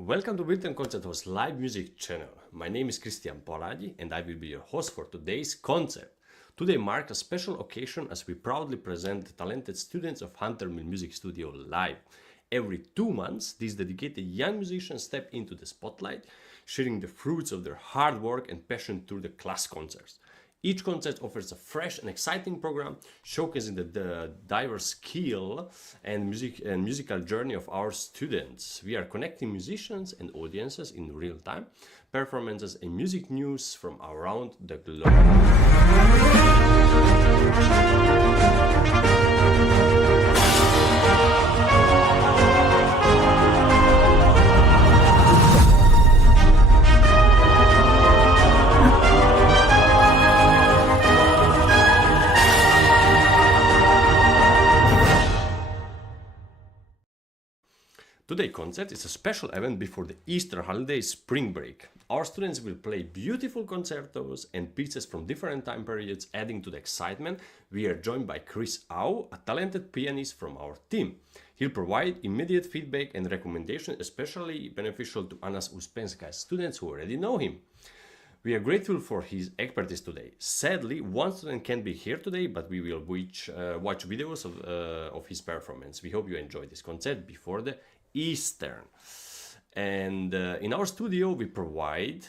Welcome to Written Concert's live music channel. My name is Christian Poladi and I will be your host for today's concert. Today marks a special occasion as we proudly present the talented students of Hunter Mill Music Studio live. Every 2 months, these dedicated young musicians step into the spotlight, sharing the fruits of their hard work and passion through the class concerts. Each concert offers a fresh and exciting program, showcasing the diverse skill and musical journey of our students. We are connecting musicians and audiences in real time, performances and music news from around the globe. Today's concert is a special event before the Easter holiday spring break. Our students will play beautiful concertos and pieces from different time periods, adding to the excitement. We are joined by Chris Au, a talented pianist from our team. He'll provide immediate feedback and recommendation, especially beneficial to Anna's Ouspenskaya students who already know him. We are grateful for his expertise today. Sadly, one student can't be here today, but we will watch videos of his performance. We hope you enjoy this concert before the Eastern. And in our studio, we provide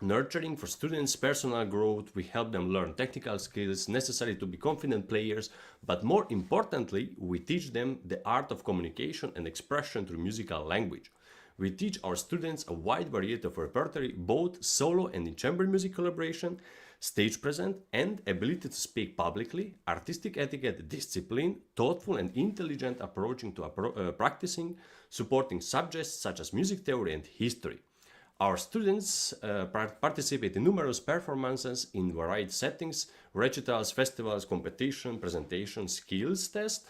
nurturing for students' personal growth. We help them learn technical skills necessary to be confident players, but more importantly, we teach them the art of communication and expression through musical language. We teach our students a wide variety of repertory, both solo and in chamber music collaboration, stage presence and ability to speak publicly, artistic etiquette, discipline, thoughtful and intelligent approaching to practicing, supporting subjects such as music theory and history. Our students participate in numerous performances in varied settings, recitals, festivals, competition, presentation, skills tests,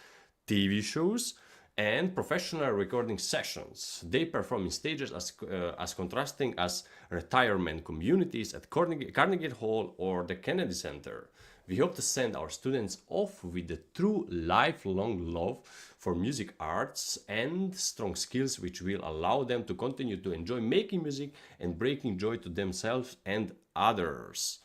TV shows, and professional recording sessions. They perform in stages as contrasting as retirement communities at Carnegie Hall or the Kennedy Center. We hope to send our students off with a true lifelong love for music arts and strong skills which will allow them to continue to enjoy making music and bringing joy to themselves and others.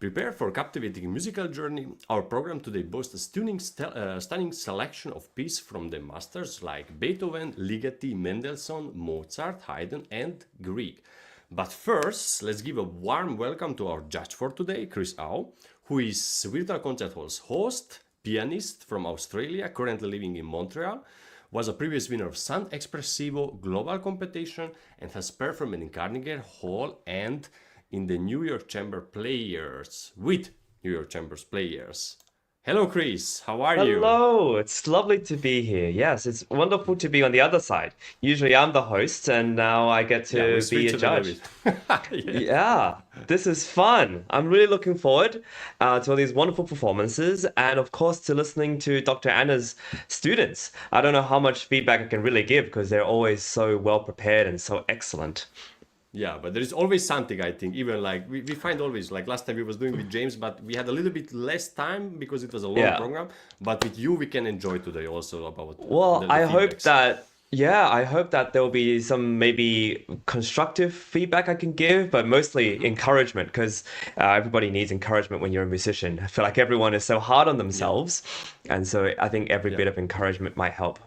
Prepare for a captivating musical journey. Our program today boasts a stunning selection of pieces from the masters like Beethoven, Ligeti, Mendelssohn, Mozart, Haydn and Grieg. But first, let's give a warm welcome to our judge for today, Chris Au, who is Virtual Concert Hall's host, pianist from Australia, currently living in Montreal, was a previous winner of San Espressivo Global Competition and has performed in Carnegie Hall and in the New York Chamber Players, with New York Chamber's Players. Hello, Chris. How are you? Hello, it's lovely to be here. Yes, it's wonderful to be on the other side. Usually I'm the host, and now I get Yeah, we to be switched a it a little judge. bit. Yes. Yeah, this is fun. I'm really looking forward to all these wonderful performances and, of course, to listening to Dr. Anna's students. I don't know how much feedback I can really give because they're always so well prepared and so excellent. Yeah, but there is always something, I think. Even like we find always, like last time we was doing with James, but we had a little bit less time because it was a long Yeah. program. But with you, we can enjoy today also about Well, the I hope feedbacks. that, yeah, I hope that there'll be some maybe constructive feedback I can give, but mostly encouragement because everybody needs encouragement when you're a musician. I feel like everyone is so hard on Yeah, themselves, and so I think every yeah. bit of encouragement might help.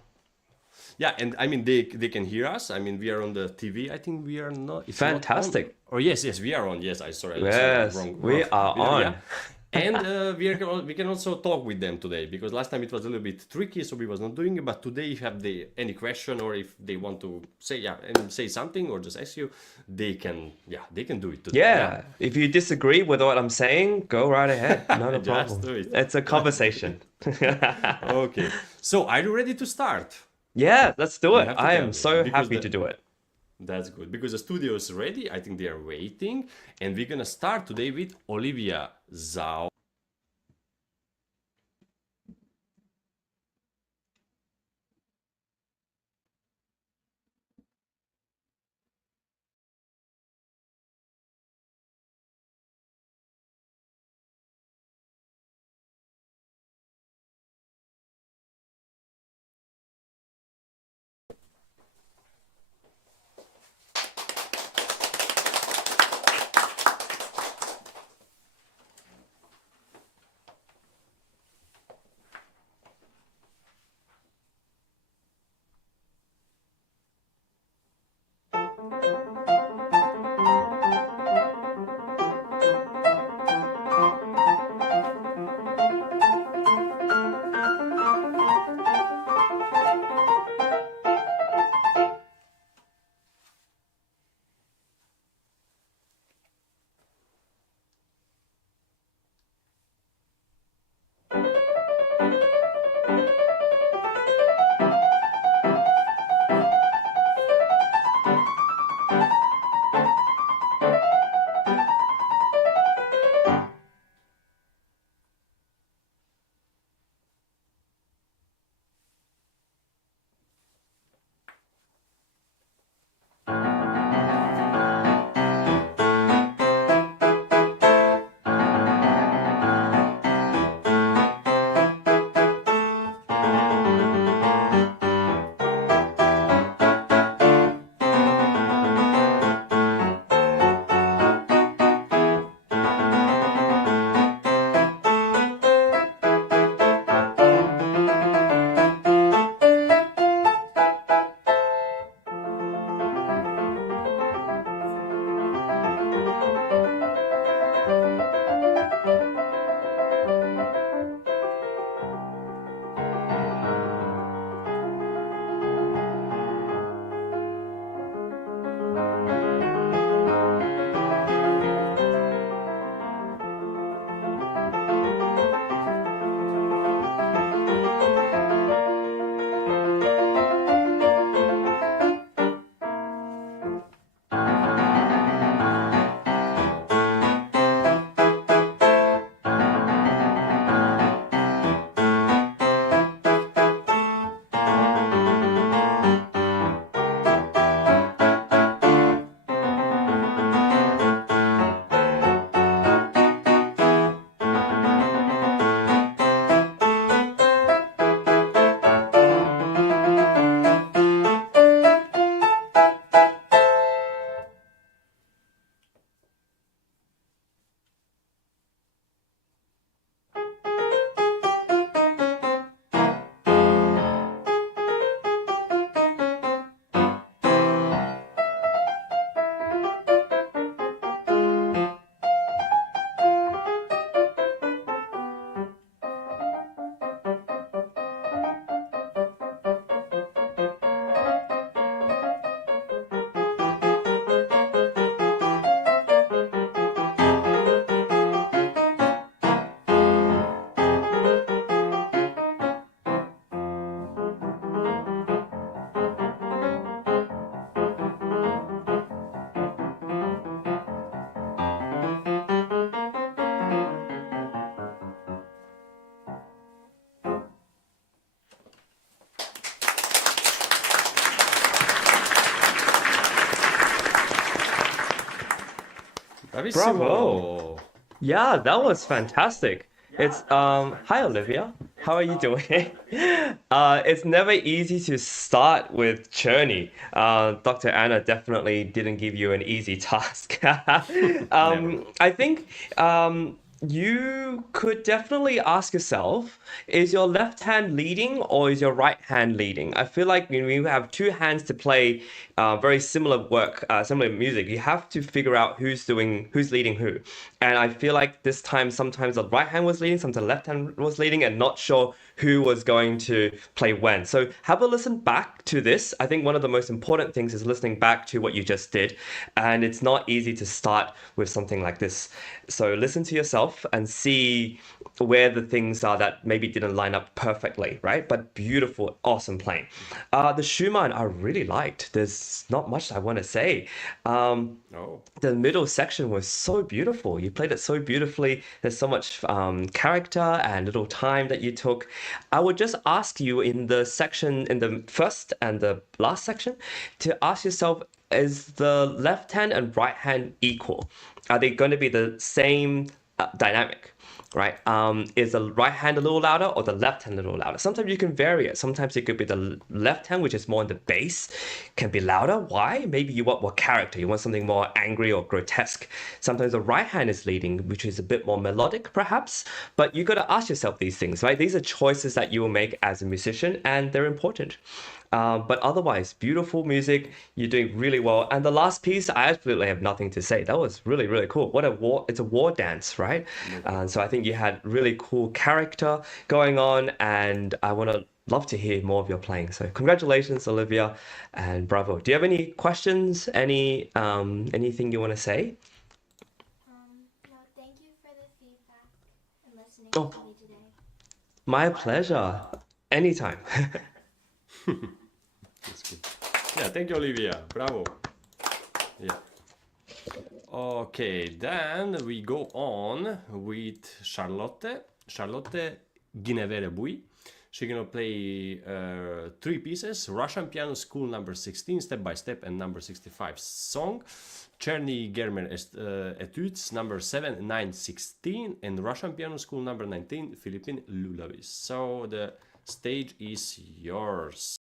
Yeah, and I mean they can hear us. I mean we are on the TV. I think we are not. It's not on. Fantastic. Or yes, we are on. Yes, I sorry, I saw Yes, wrong. we are Yeah, on. And we can also talk with them today because last time it was a little bit tricky, so we was not doing it. But today, if you have any question or if they want to say and say something or just ask you, they can do it today. Yeah, Yeah, if you disagree with what I'm saying, go right ahead. Not a just problem. do it. It's a Just do it. conversation. Okay. So are you ready to start? Yeah, let's do You it. have to I tell am me so because happy the to do it. that's good because the studio is ready. I think they are waiting, and we're gonna start today with Olivia Zhao. Bravo. Bravissimo. Yeah, that was fantastic. It's hi Olivia. How are you doing? It's never easy to start with Journey. Dr. Anna definitely didn't give you an easy task. Never. I think you could definitely ask yourself, is your left hand leading or is your right hand leading? I feel like when we have two hands to play very similar work, similar music, you have to figure out who's leading who. And I feel like this time, sometimes the right hand was leading, sometimes the left hand was leading, and not sure who was going to play when. So have a listen back to this. I think one of the most important things is listening back to what you just did. And it's not easy to start with something like this. So listen to yourself and see where the things are that maybe didn't line up perfectly, right? But beautiful, awesome playing. The Schumann I really liked. There's not much I want to say. Oh, The middle section was so beautiful. You played it so beautifully. There's so much character and little time that you took. I would just ask you in the section, in the first and the last section, to ask yourself, is the left hand and right hand equal? Are they going to be the same dynamic? Right? Is the right hand a little louder or the left hand a little louder? Sometimes you can vary it. Sometimes it could be the left hand, which is more in the bass, can be louder. Why? Maybe you want more character. You want something more angry or grotesque. Sometimes the right hand is leading, which is a bit more melodic, perhaps. But you got to ask yourself these things, right? These are choices that you will make as a musician, and they're important. But otherwise, beautiful music. You're doing really well. And the last piece, I absolutely have nothing to say. That was really, really cool. What a war! It's a war dance, right? So I think you had really cool character going on, and I want to love to hear more of your playing. So congratulations, Olivia, and bravo. Do you have any questions? Anything you want to say? No, thank you for the feedback and listening Oh, to me today. my pleasure. Anytime. that's good. Yeah, thank you, Olivia. Bravo. Yeah. Okay, then we go on with Charlotte. Charlotte Guinevere-Bui. She's gonna play three pieces: Russian Piano School number 16, Step by Step, and number 65, Song. Cherny Germer Etudes number 7, 9, 16, and Russian Piano School number 19, Philippine Lulavis. So the stage is yours.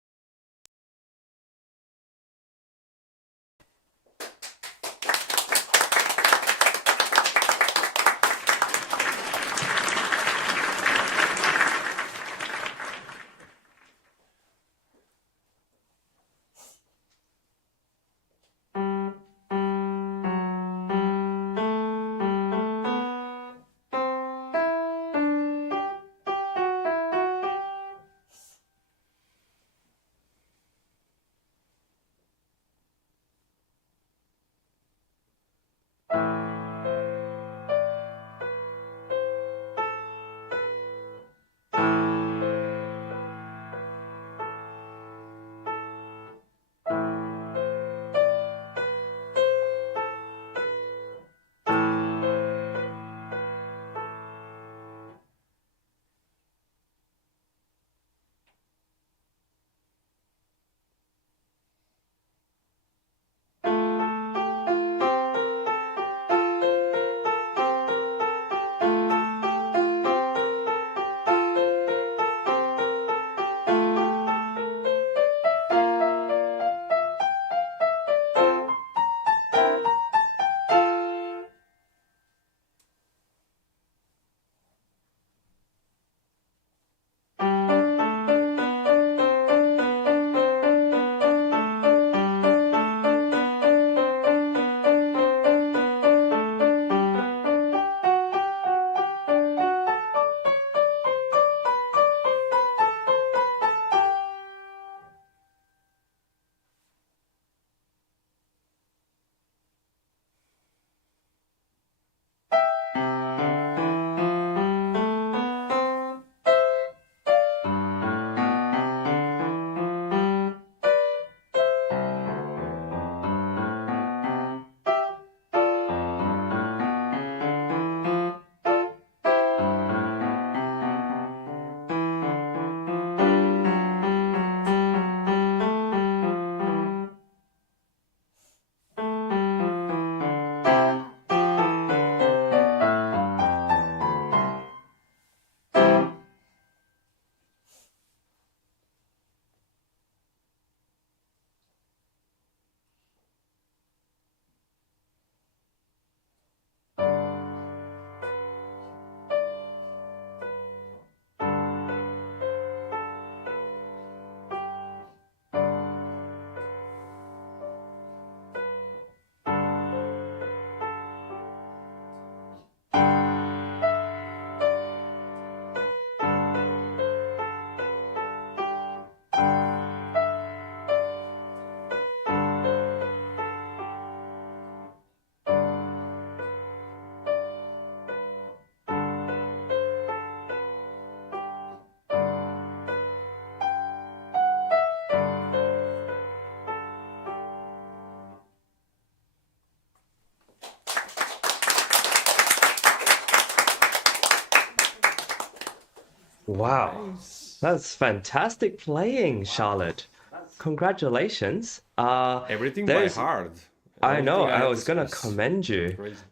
Wow. Nice. That's fantastic playing, Charlotte. Congratulations. Everything by There's heart. I Only know, thing I I had to was gonna is commend you. crazy.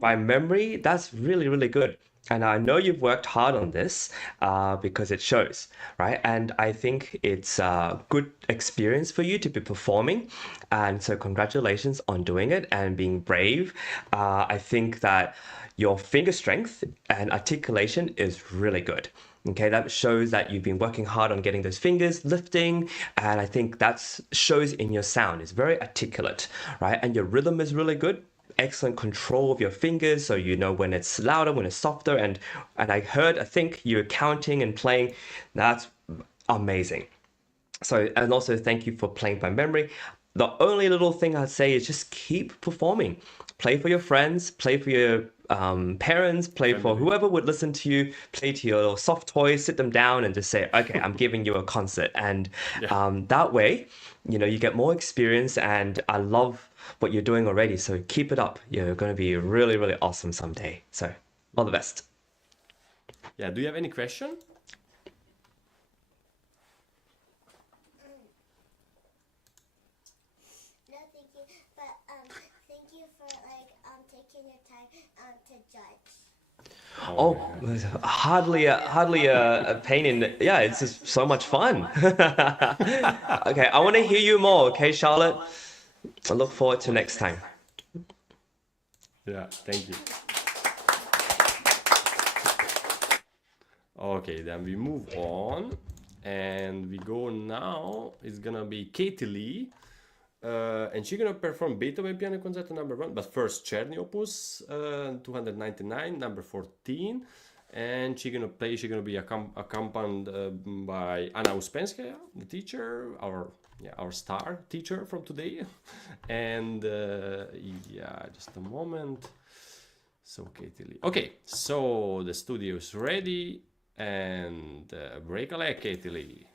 By memory, that's really, really good. And I know you've worked hard on this because it shows, right? And I think it's a good experience for you to be performing. And so, congratulations on doing it and being brave. I think that your finger strength and articulation is really good. Okay, that shows that you've been working hard on getting those fingers lifting, and I think that shows in your sound. It's very articulate, right? And your rhythm is really good, excellent control of your fingers, so you know when it's louder, when it's softer, and I think you're counting and playing. That's amazing. So, and also thank you for playing by memory. The only little thing I'd say is just keep performing. Play for your friends, play for your parents, play for Family. whoever would listen to you, play to your little soft toys, sit them down and just say, okay, I'm giving you a concert. And Yeah. that way, you know, you get more experience, and I love what you're doing already. So keep it up. You're going to be really, really awesome someday. So all the best. Yeah. Do you have any question? No, thank you. But thank you for taking your time to judge. Oh, hardly a pain in. Yeah, it's just so much fun. Okay, I want to hear you more. Okay, Charlotte. I look forward to next time. Yeah. Thank you. Okay, then we move on, and we go now. It's gonna be Katie Lee, and she's gonna perform Beethoven Piano Concerto number 1. But first, Czerny Opus 299, number 14, and she's gonna play. She's gonna be accompanied by Anna Ouspenskaya, the teacher, our star teacher from today, and yeah, just a moment. So Katie Lee. Okay, so the studio is ready. And break a leg, Katie Lee.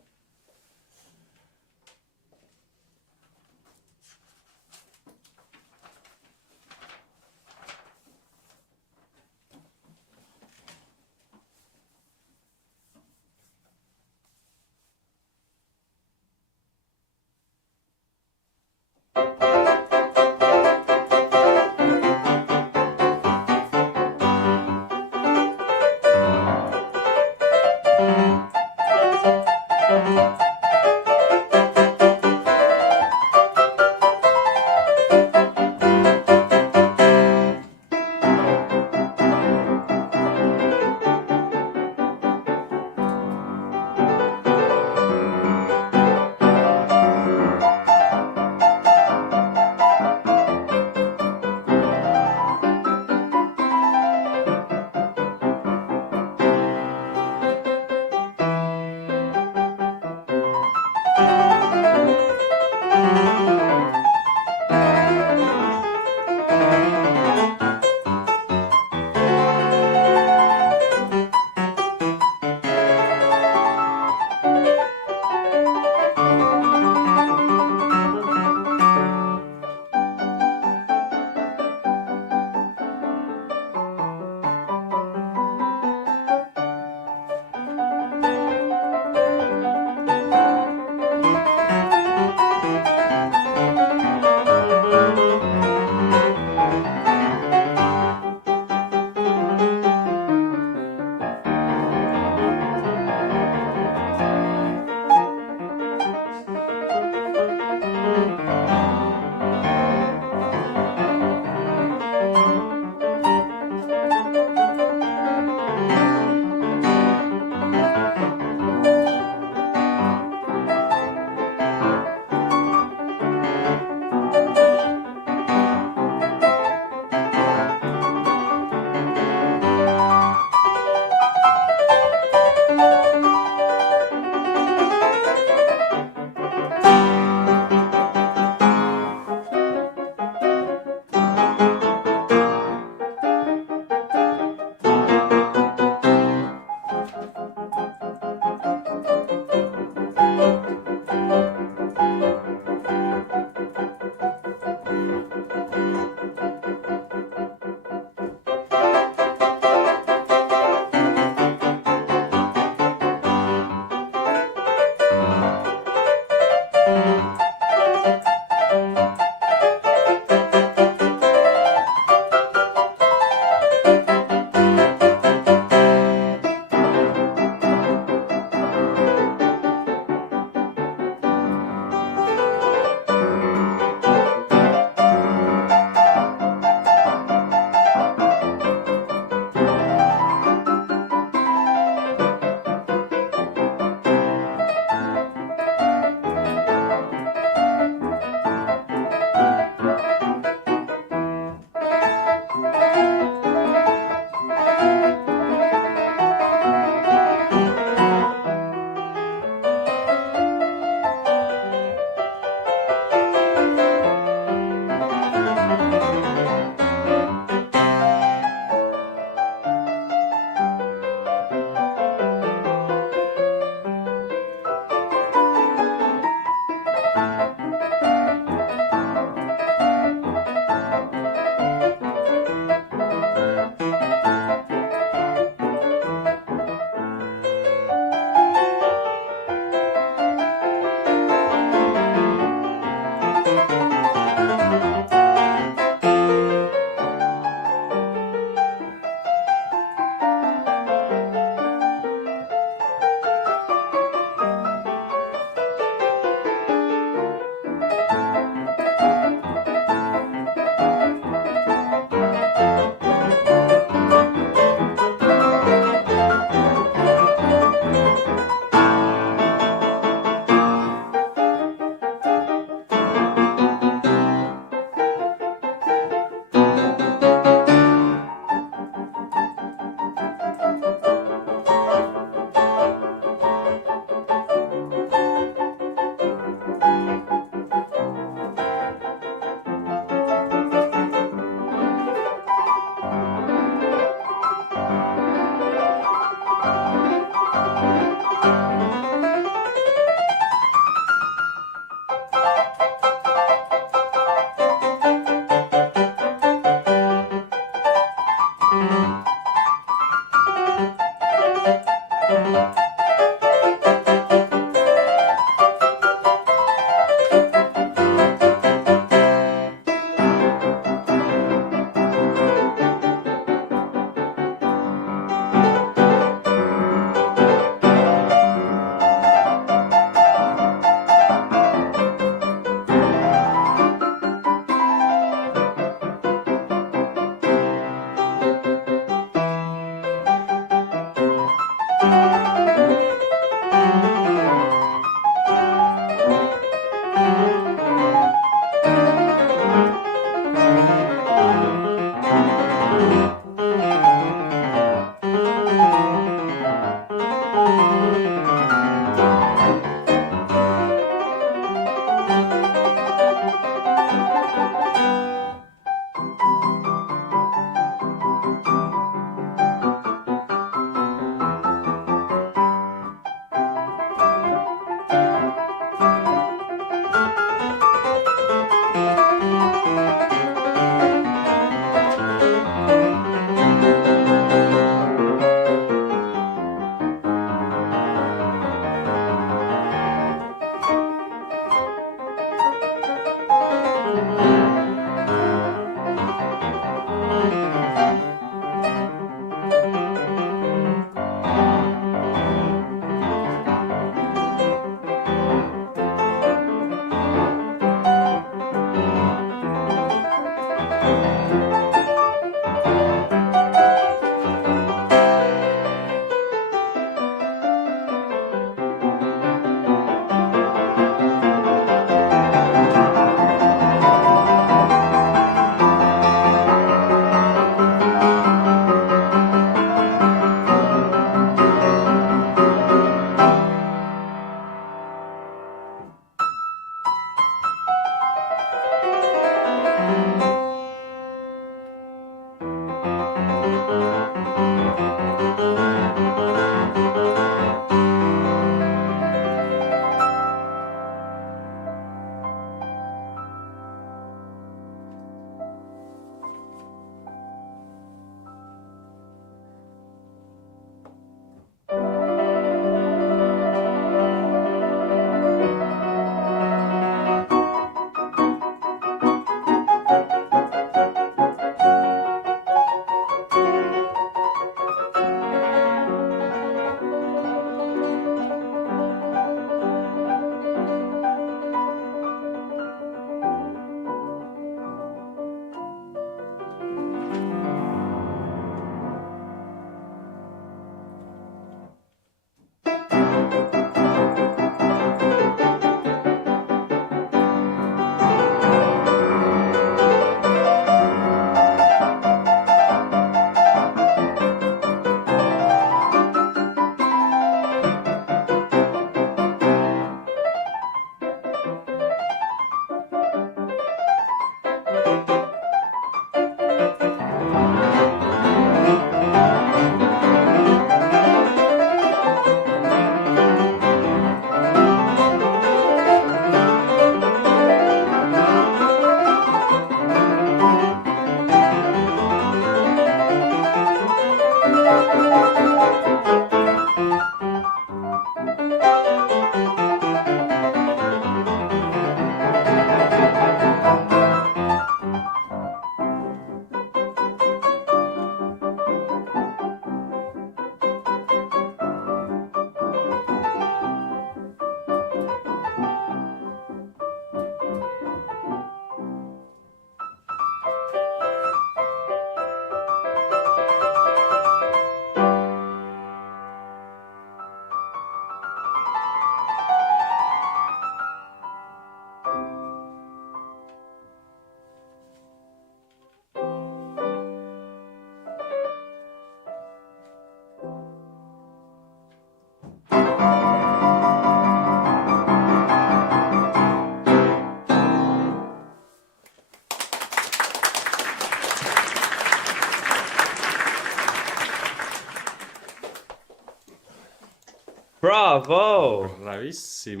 Bravo! Kate, Bravissimo,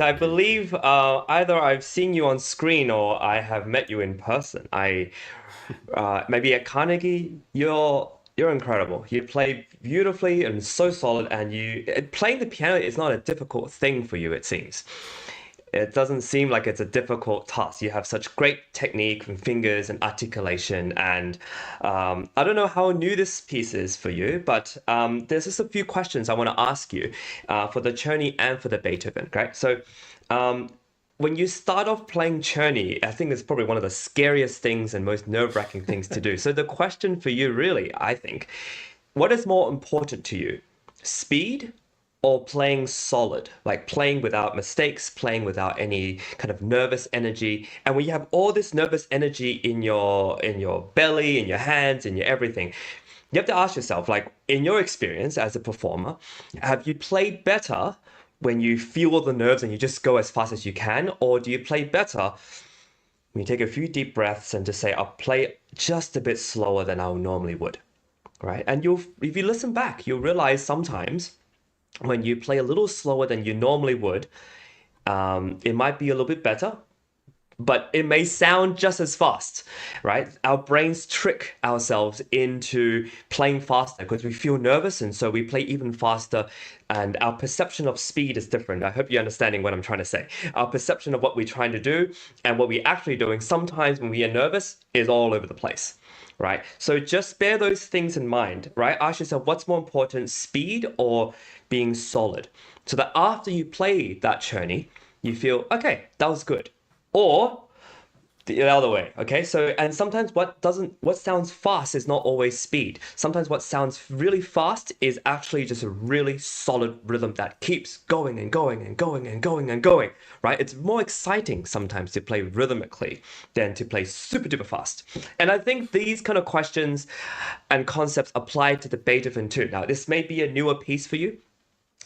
I Kate. believe either I've seen you on screen or I have met you in person. I maybe at Carnegie, you're incredible. You play beautifully and so solid, and you playing the piano is not a difficult thing for you, it seems. It doesn't seem like it's a difficult task. You have such great technique and fingers and articulation. And I don't know how new this piece is for you, but there's just a few questions I want to ask you for the Czerny and for the Beethoven, right? So um, when you start off playing Czerny, I think it's probably one of the scariest things and most nerve-wracking things to do. So the question for you really, I think, what is more important to you? Speed or playing solid, like playing without mistakes, playing without any kind of nervous energy. And when you have all this nervous energy in your belly, in your hands, in your everything, you have to ask yourself, like, in your experience as a performer, have you played better when you feel all the nerves and you just go as fast as you can, or do you play better when you take a few deep breaths and just say, I'll play just a bit slower than I normally would, right? And you'll, if you listen back, you'll realize sometimes when you play a little slower than you normally would, it might be a little bit better, but it may sound just as fast, right? Our brains trick ourselves into playing faster because we feel nervous, and so we play even faster, and our perception of speed is different. I hope you're understanding what I'm trying to say. Our perception of what we're trying to do and what we're actually doing sometimes when we are nervous is all over the place. Right. So just bear those things in mind, right? Ask yourself what's more important, speed or being solid? So that after you play that Czerny, you feel, okay, that was good. Or the other way, okay? So, and sometimes what sounds fast is not always speed. Sometimes what sounds really fast is actually just a really solid rhythm that keeps going and going and going and going and going, right? It's more exciting sometimes to play rhythmically than to play super duper fast. And I think these kind of questions and concepts apply to the Beethoven too. Now, this may be a newer piece for you,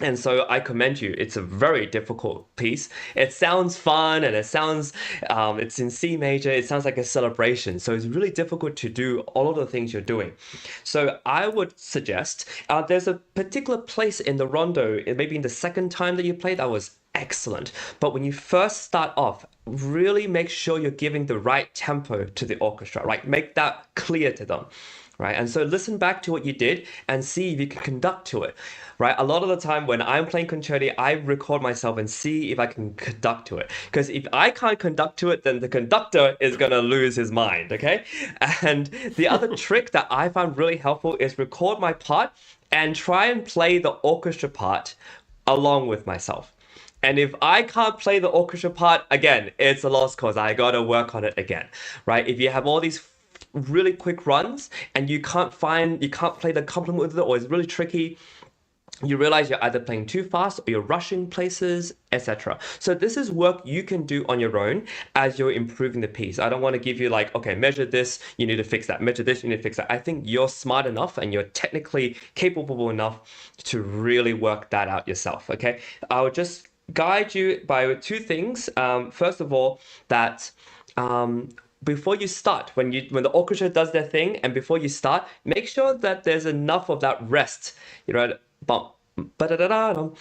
and so I commend you. It's a very difficult piece. It sounds fun and it's in C major. It sounds like a celebration. So it's really difficult to do all of the things you're doing. So I would suggest there's a particular place in the rondo, maybe in the second time that you play, that was excellent. But when you first start off, really make sure you're giving the right tempo to the orchestra, right? Make that clear to them. Right. And so listen back to what you did and see if you can conduct to it. Right. A lot of the time when I'm playing concerti, I record myself and see if I can conduct to it. Because if I can't conduct to it, then the conductor is going to lose his mind. Okay. And the other trick that I found really helpful is record my part and try and play the orchestra part along with myself. And if I can't play the orchestra part, again, it's a lost cause. I gotta work on it again, right? If you have all these really quick runs and you can't play the complement with it, or it's really tricky, you realize you're either playing too fast or you're rushing places, etc. So this is work you can do on your own as you're improving the piece. I don't want to give you like, okay, measure this, you need to fix that, measure this, you need to fix that. I think you're smart enough and you're technically capable enough to really work that out yourself, okay? I would just guide you by two things. First of all, that before you start, when the orchestra does their thing, and before you start, make sure that there's enough of that rest. You know, bump.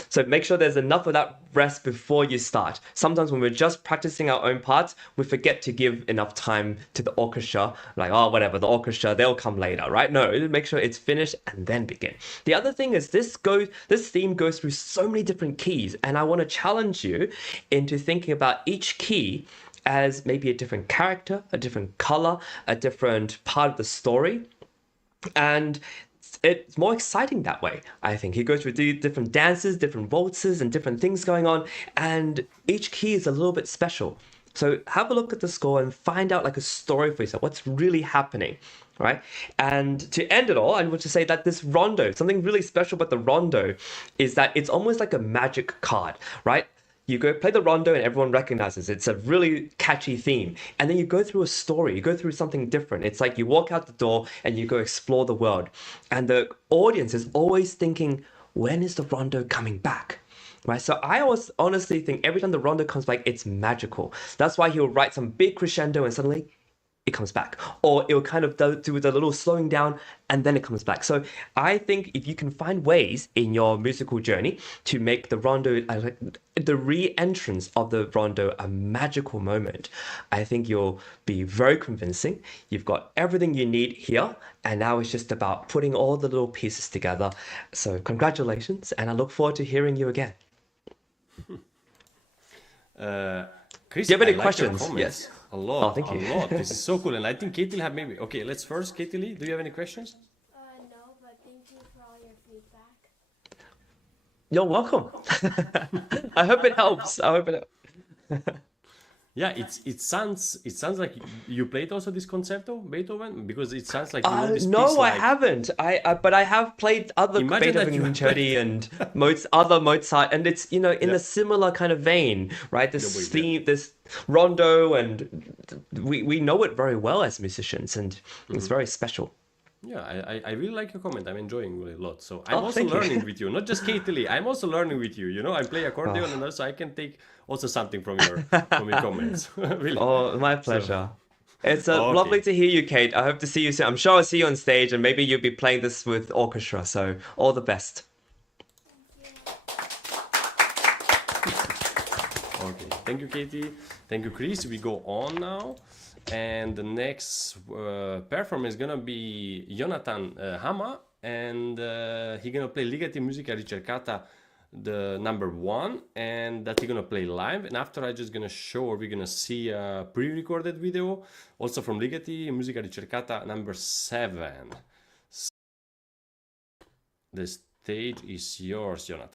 So make sure there's enough of that rest before you start. Sometimes when we're just practicing our own parts, we forget to give enough time to the orchestra. Like, oh, whatever, the orchestra, they'll come later, right? No, make sure it's finished and then begin. The other thing is this theme goes through so many different keys, and I want to challenge you into thinking about each key as maybe a different character, a different color, a different part of the story. And it's more exciting that way, I think. He goes through different dances, different waltzes, and different things going on, and each key is a little bit special. So have a look at the score and find out like a story for yourself. What's really happening, right? And to end it all, I want to say that this rondo, something really special about the rondo is that it's almost like a magic card, right? You go play the rondo and everyone recognizes it's a really catchy theme. And then you go through a story, you go through something different. It's like you walk out the door and you go explore the world. And the audience is always thinking, when is the rondo coming back? Right? So I always honestly think every time the rondo comes back, it's magical. That's why he'll write some big crescendo and suddenly it comes back, or it will kind of do with a little slowing down and then it comes back. So I think if you can find ways in your musical journey to make the rondo, the re-entrance of the rondo a magical moment, I think you'll be very convincing. You've got everything you need here, and now it's just about putting all the little pieces together. So congratulations, and I look forward to hearing you again. Chris, Do you have any I like your questions? comments Yes. a lot, Oh, thank a you. lot. This is so cool, and I think Katie will have maybe. Okay, let's first, Katie Lee. Do you have any questions? No, but thank you for all your feedback. You're welcome. I hope it helps. I hope it helps. Yeah, it sounds like you played also this concerto Beethoven, because it sounds like you know this piece No, I like. haven't. But I have played other Imagine that you Beethoven have concerti played. and other Mozart, and it's in Yeah, a similar kind of vein, right? the way, This yeah. theme, this rondo, and we know it very well as musicians, and it's very special. Yeah, I really like your comment. I'm enjoying it a lot. So I'm Oh, also thank you. learning with you, not just Katie Lee. I'm also learning with you. You know, I play accordion, and also I can take also something from your comments. Really. Oh, my So pleasure. It's lovely okay. to hear you, Kate. I hope to see you soon. I'm sure I'll see you on stage, and maybe you'll be playing this with orchestra. So all the best. Okay, thank you, Katie. Thank you, Chris. We go on now, and the next performer is gonna be Jonathan Hama, and he gonna play Ligeti Musica Ricercata, the number 1, and that he gonna play live. And after I just gonna show, or we're gonna see a pre-recorded video, also from Ligeti Musica Ricercata number 7. The stage is yours, Jonathan.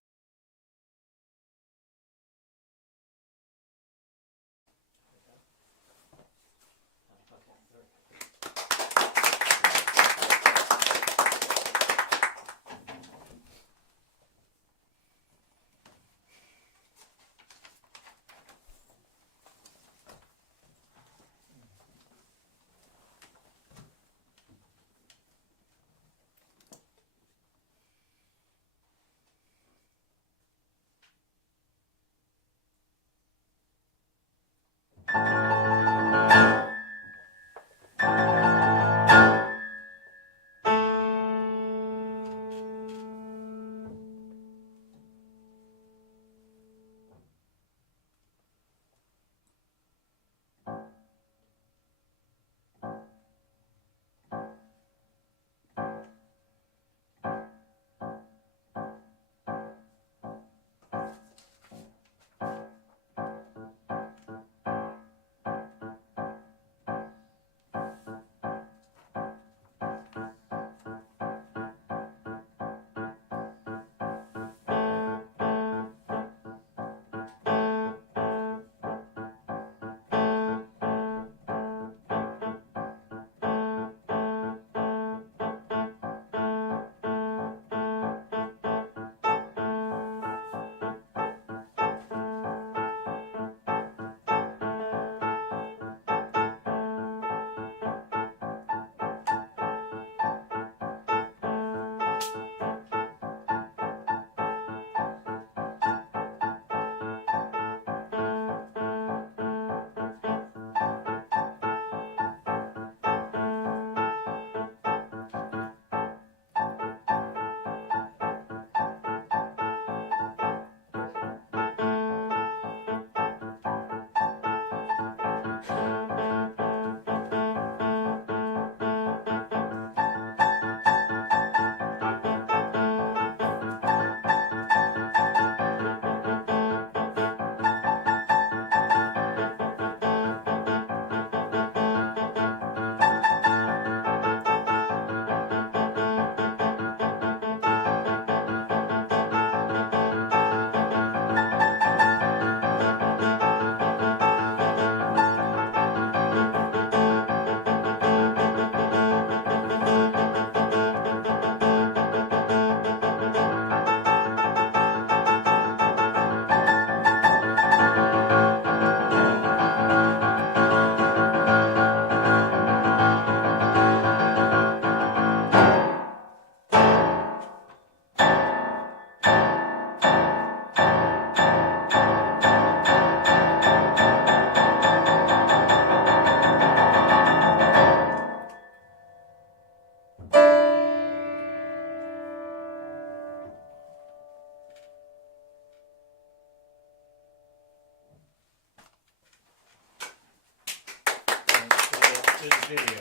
for the video.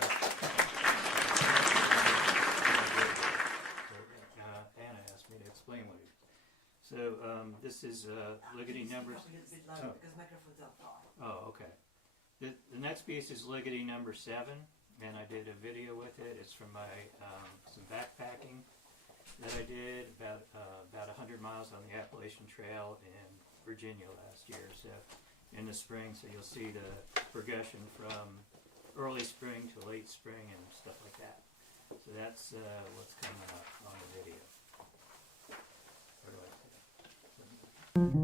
Anna asked me to explain what it is. So this is Ligeti number. Oh, okay. The next piece is Ligeti number 7, and I did a video with it. It's from my some backpacking that I did about 100 miles on the Appalachian Trail in Virginia last year. So in the spring, so you'll see the progression from early spring to late spring and stuff like that. So that's what's coming up on the video. Where do I put it?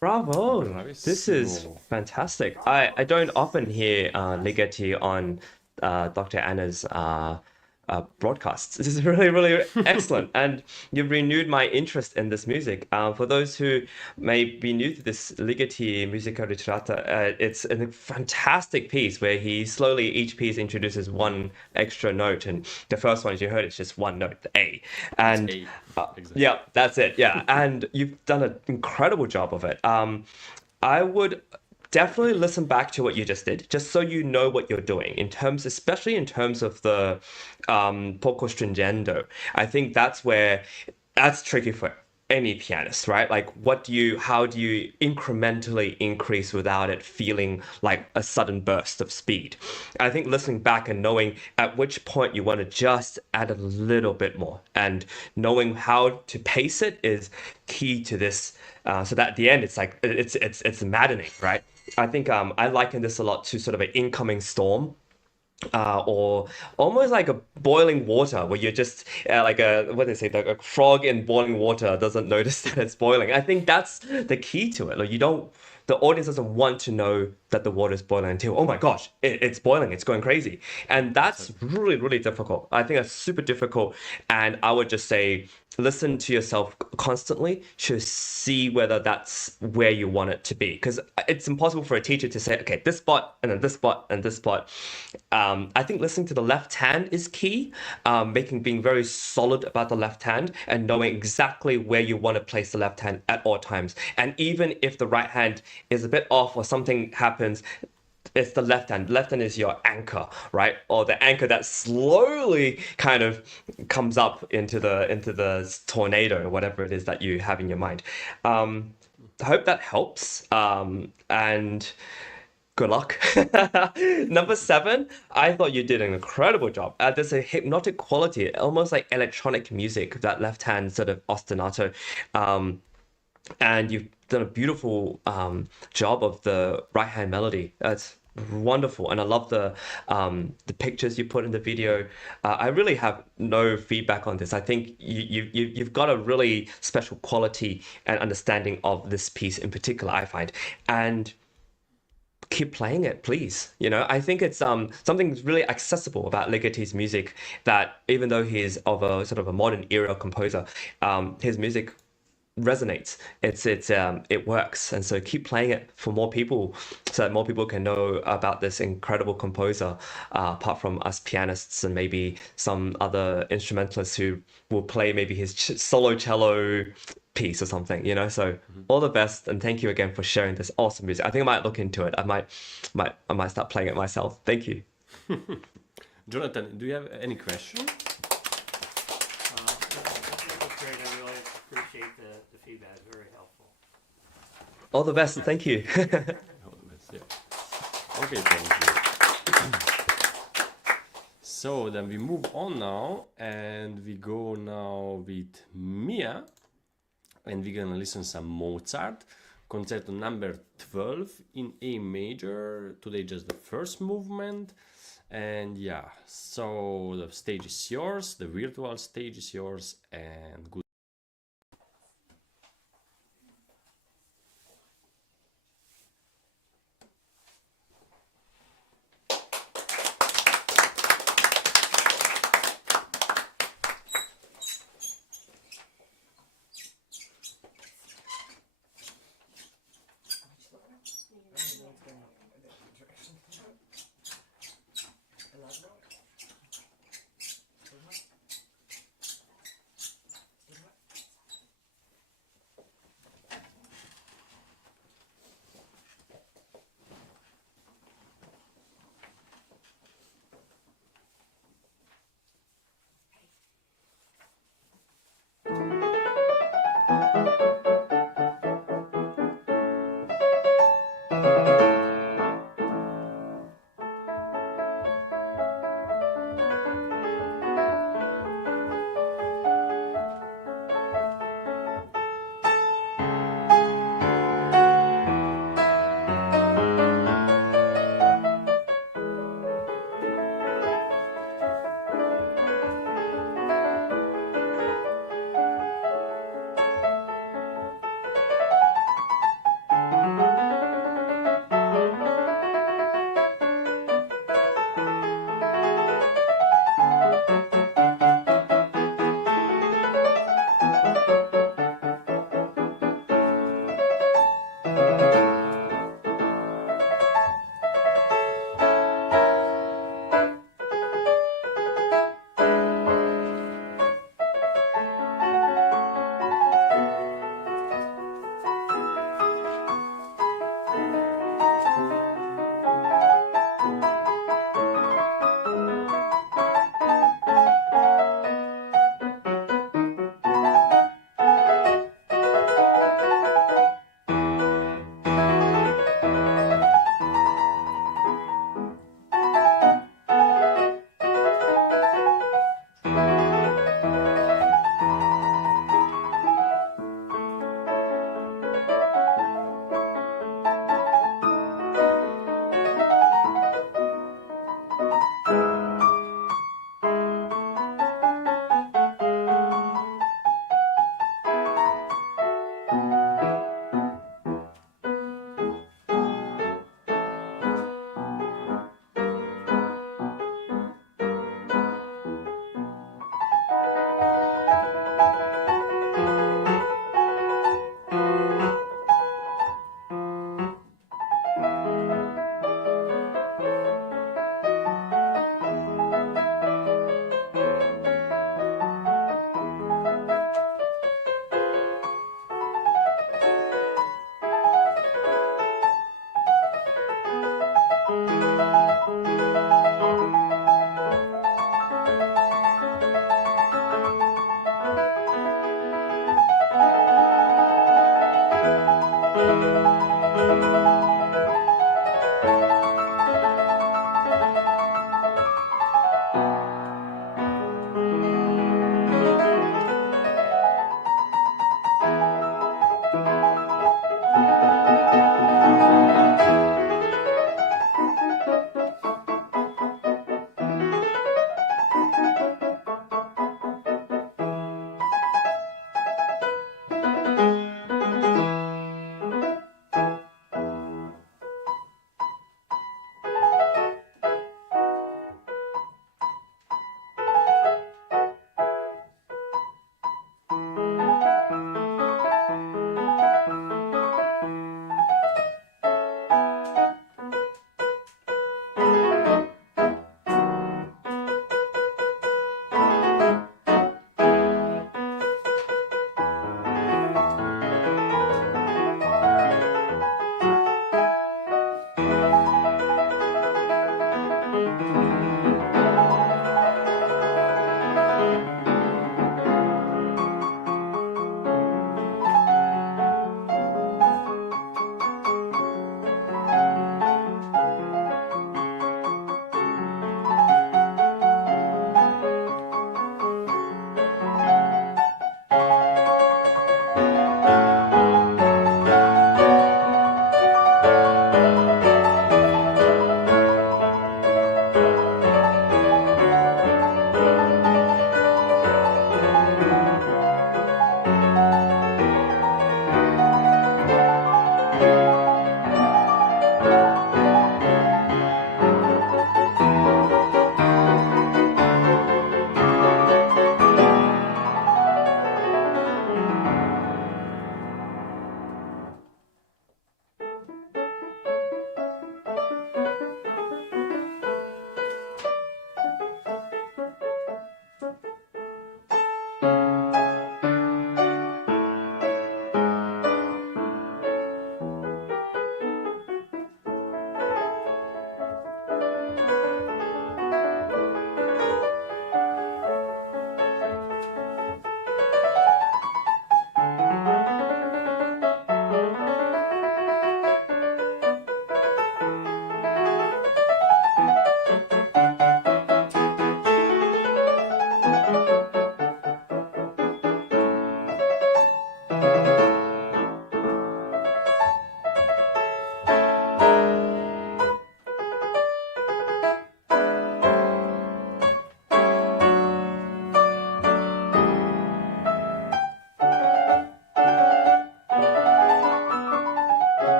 Bravo! This is Bravissimo. fantastic. I don't often hear Ligeti on Dr. Anna's broadcasts. This is really, really excellent. And you've renewed my interest in this music. For those who may be new to this Ligeti Musica Ritirata, it's a fantastic piece where he slowly, each piece introduces one extra note. And the first one, as you heard, it's just one note, the A. And A, exactly. yeah, that's it. Yeah. And you've done an incredible job of it. I would definitely listen back to what you just did, just so you know what you're doing in terms, especially in terms of the poco stringendo. I think that's tricky for any pianist, right? Like, how do you incrementally increase without it feeling like a sudden burst of speed? I think listening back and knowing at which point you want to just add a little bit more and knowing how to pace it is key to this. So that at the end, it's like it's maddening, right? I think I liken this a lot to sort of an incoming storm, or almost like a boiling water, where you're just like what do they say, like a frog in boiling water doesn't notice that it's boiling. I think that's the key to it. Like, you don't the audience doesn't want to know that the water is boiling until, oh my gosh, it's boiling, it's going crazy. And that's really, really difficult. I think that's super difficult. And I would just say, listen to yourself constantly to see whether that's where you want it to be. Because it's impossible for a teacher to say, okay, this spot, and then this spot, and this spot. I think listening to the left hand is key, being very solid about the left hand and knowing exactly where you want to place the left hand at all times. And even if the right hand is a bit off or something happens, it's the left hand. Left hand is your anchor, right? Or the anchor that slowly kind of comes up into the tornado or whatever it is that you have in your mind. I hope that helps. And good luck. Number 7, I thought you did an incredible job. There's a hypnotic quality, almost like electronic music, that left hand sort of ostinato. And you've done a beautiful job of the right hand melody. It's wonderful, and I love the pictures you put in the video. I really have no feedback on this. I think you've got a really special quality and understanding of this piece in particular, I find, and keep playing it, please. I think it's something really accessible about Ligeti's music, that even though he's of a sort of a modern era composer, his music resonates. It works, and so keep playing it for more people, so that more people can know about this incredible composer, apart from us pianists and maybe some other instrumentalists who will play maybe his solo cello piece or something. So all the best, and thank you again for sharing this awesome music. I think I might look into it. I might start playing it myself. Thank you. Jonathan, do you have any question? Great. I really appreciate the feedback. It's very helpful. All the best, and thank you. All the best, yeah. Okay, thank you. So then we move on now, and we go now with Mia, and we're gonna listen some Mozart, concerto number 12 in A major. Today just the first movement. And yeah, so the stage is yours, the virtual stage is yours, and good.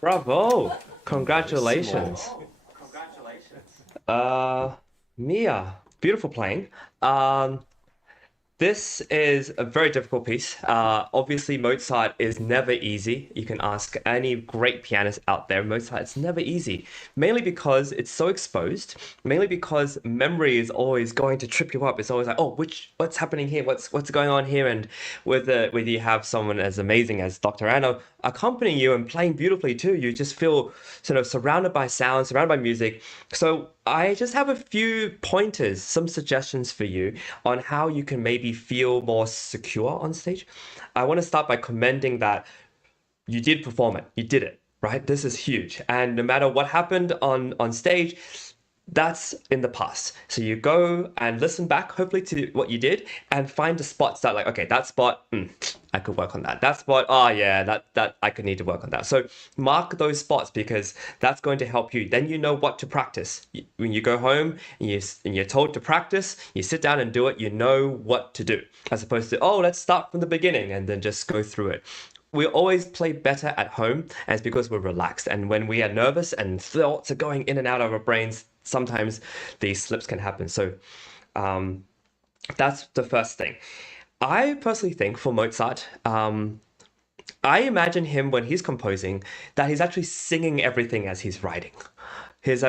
Bravo! Congratulations. Mia, beautiful playing. Um, This is a very difficult piece. Obviously, Mozart is never easy. You can ask any great pianist out there. Mozart's never easy, mainly because it's so exposed. Mainly because memory is always going to trip you up. It's always like, oh, what's happening here? What's going on here? And with you have someone as amazing as Dr. Anna accompanying you and playing beautifully too, you just feel sort of surrounded by sound, surrounded by music. So I just have a few pointers, some suggestions for you on how you can maybe feel more secure on stage. I want to start by commending that you did perform it. You did it, right? This is huge. And no matter what happened on stage, that's in the past. So you go and listen back, hopefully, to what you did and find the spots that, like, okay, that spot, I could work on that. That spot, oh yeah, that I could need to work on that. So mark those spots because that's going to help you. Then you know what to practice. When you go home and you're told to practice, you sit down and do it, you know what to do. As opposed to, oh, let's start from the beginning and then just go through it. We always play better at home, and it's because we're relaxed. And when we are nervous and thoughts are going in and out of our brains, sometimes these slips can happen. So that's the first thing. I personally think for Mozart, I imagine him when he's composing that he's actually singing everything as he's writing. He's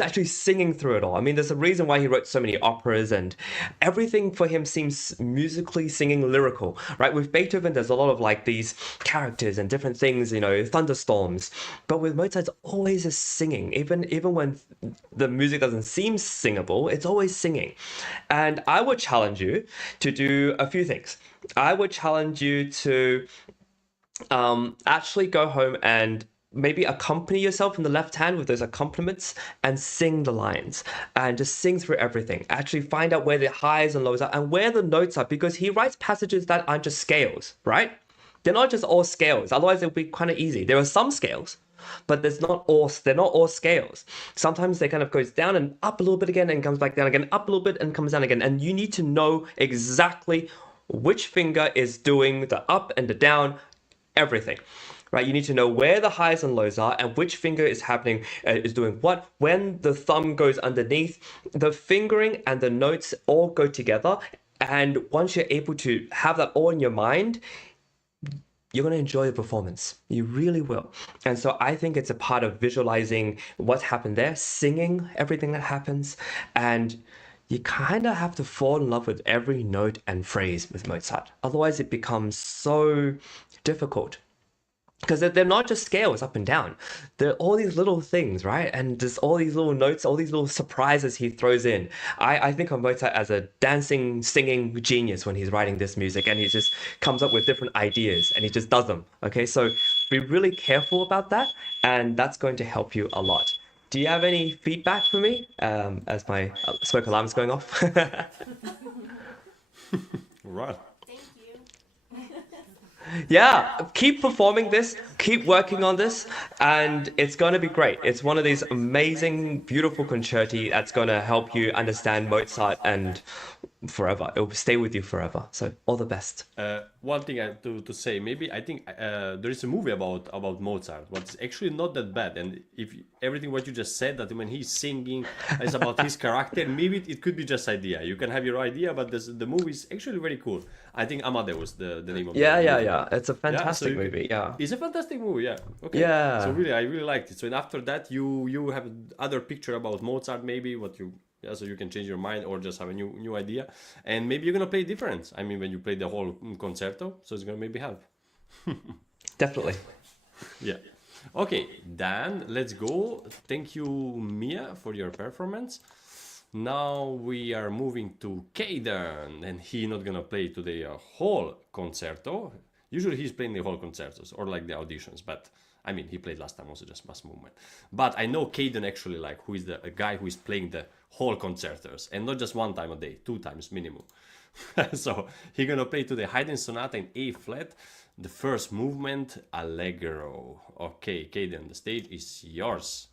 actually singing through it all. I mean, there's a reason why he wrote so many operas, and everything for him seems musically singing lyrical, right? With Beethoven, there's a lot of like these characters and different things, thunderstorms. But with Mozart, it's always a singing. Even when the music doesn't seem singable, it's always singing. And I would challenge you to do a few things. I would challenge you to actually go home and maybe accompany yourself in the left hand with those accompaniments and sing the lines and just sing through everything. Actually find out where the highs and lows are and where the notes are, because he writes passages that aren't just scales, right? They're not just all scales. Otherwise, it would be kind of easy. There are some scales, but they're not all scales. Sometimes they kind of goes down and up a little bit again and comes back down again, up a little bit and comes down again. And you need to know exactly which finger is doing the up and the down, everything. Right, you need to know where the highs and lows are and which finger is is doing what. When the thumb goes underneath, the fingering and the notes all go together. And once you're able to have that all in your mind, you're going to enjoy the performance. You really will. And so I think it's a part of visualizing what's happened there, singing everything that happens, and you kind of have to fall in love with every note and phrase with Mozart. Otherwise, it becomes so difficult. Because they're not just scales up and down. They're all these little things, right? And just all these little notes, all these little surprises he throws in. I think of Mozart as a dancing, singing genius when he's writing this music, and he just comes up with different ideas and he just does them. Okay, so be really careful about that, and that's going to help you a lot. Do you have any feedback for me as my smoke alarm is going off? Right. Thank you. Yeah, keep performing this, keep working on this, and it's going to be great. It's one of these amazing, beautiful concerti that's going to help you understand Mozart and forever. It will stay with you forever. So all the best. One thing to say, maybe I think there is a movie about Mozart, but it's actually not that bad. And if everything what you just said, that when he's singing is about his character, maybe it could be just idea. You can have your idea, but the movie is actually very cool. I think Amadeus, the name of the movie. It's a fantastic so movie. Yeah. It's a fantastic movie. Yeah. Okay. Yeah. So really, I really liked it. So and after that, you have other picture about Mozart, maybe what you. Yeah, so you can change your mind or just have a new idea, and maybe you're gonna play different. I mean, when you play the whole concerto, so it's gonna maybe help. Definitely. Yeah. Okay, Dan, let's go. Thank you, Mia, for your performance. Now we are moving to Caden, and he's not gonna play today a whole concerto. Usually he's playing the whole concertos or like the auditions, but I mean, he played last time also just mass movement. But I know Caden actually, like, who is a guy who is playing the whole concertos, and not just one time a day, 2 times minimum. So he's gonna play today Haydn Sonata in A flat, the first movement, Allegro. Okay, Caden, the stage is yours.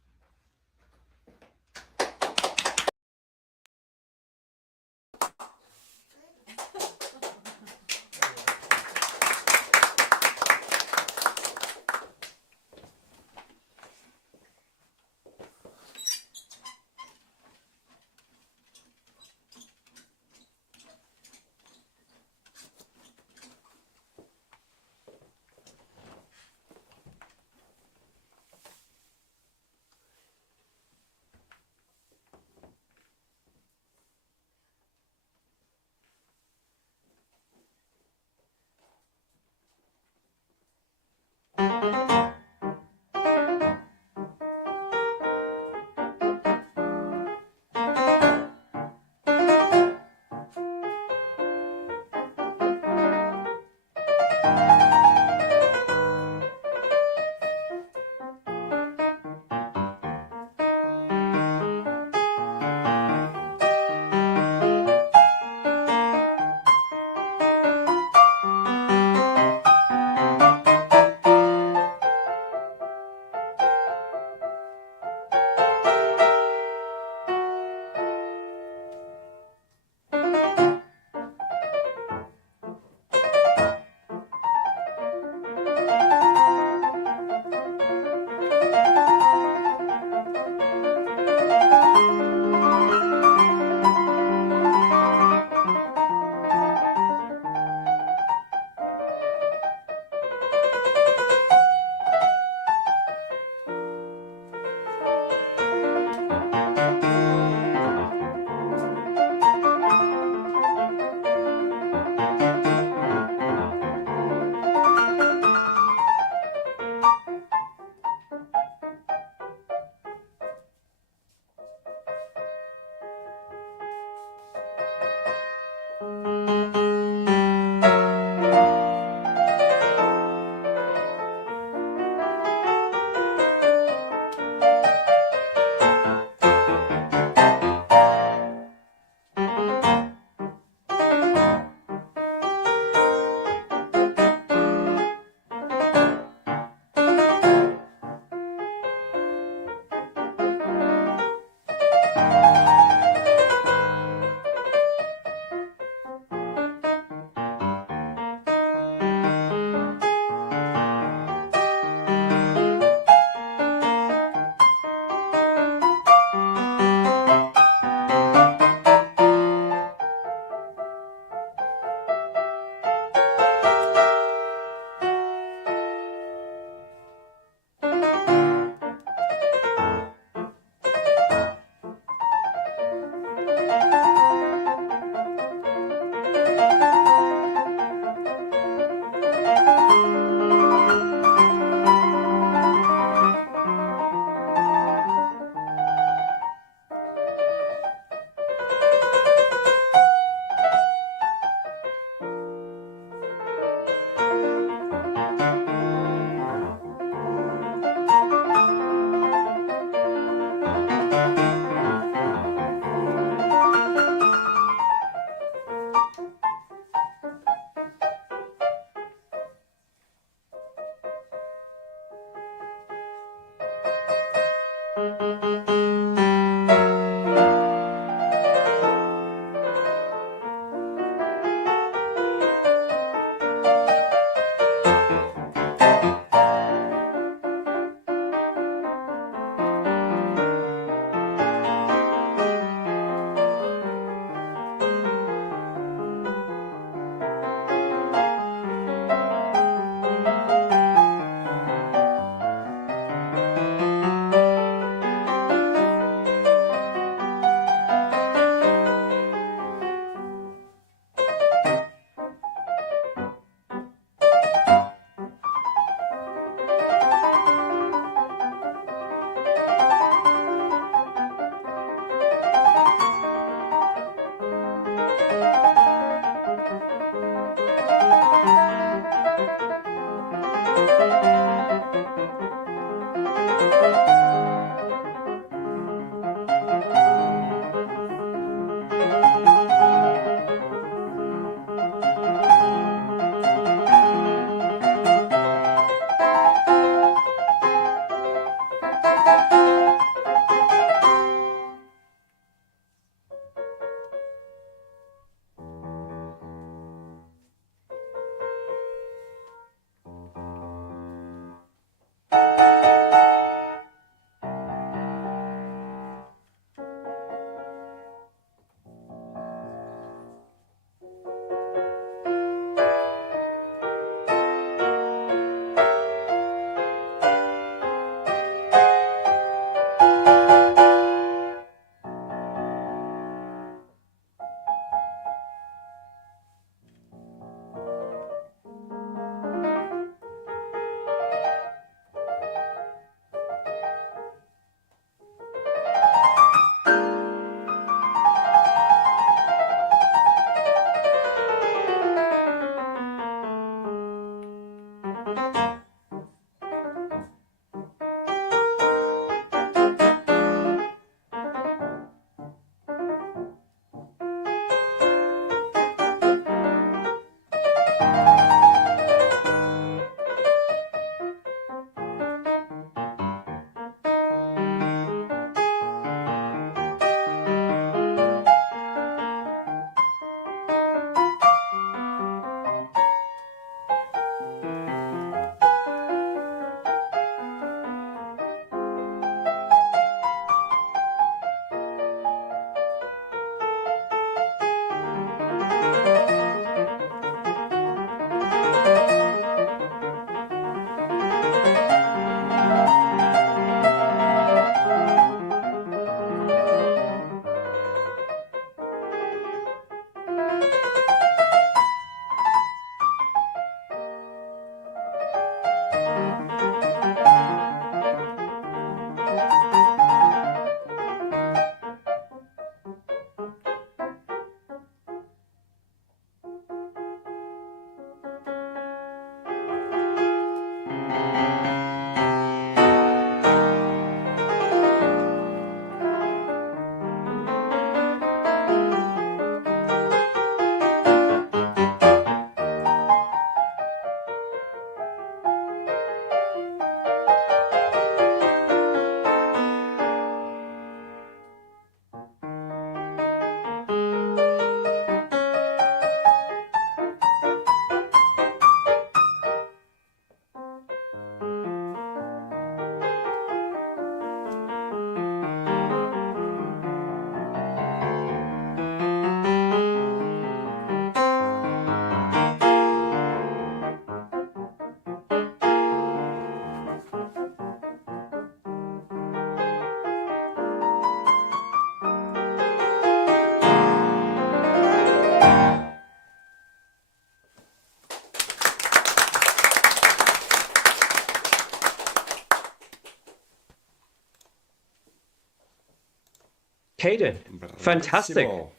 Caden, fantastic. Bravissimo.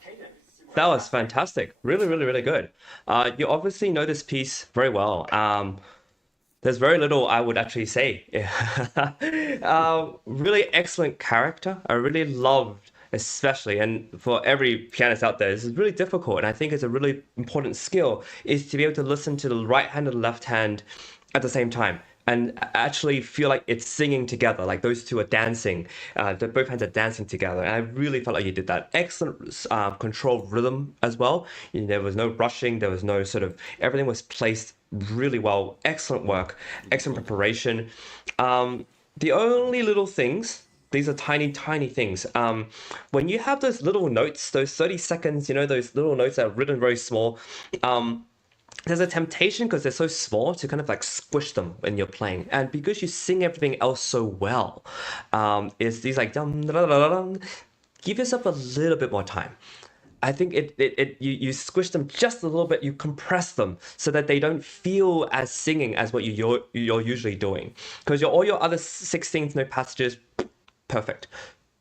That was fantastic. Really, really, really good. You obviously know this piece very well. There's very little I would actually say. Really excellent character. I really loved, especially, and for every pianist out there, this is really difficult, and I think it's a really important skill, is to be able to listen to the right hand and left hand at the same time. And actually feel like it's singing together, like those two are dancing. Both hands are dancing together, and I really felt like you did that. Excellent controlled rhythm as well. There was no rushing. There was no sort of everything was placed really well. Excellent work. Excellent preparation. The only little things. These are tiny, tiny things. When you have those little notes, those 30 seconds, those little notes that are written very small. There's a temptation because they're so small to kind of like squish them when you're playing, and because you sing everything else so well, it's these like dum, da, da, da, da, give yourself a little bit more time. I think you squish them just a little bit, you compress them so that they don't feel as singing as what you're usually doing, because all your other 16th note passages, perfect.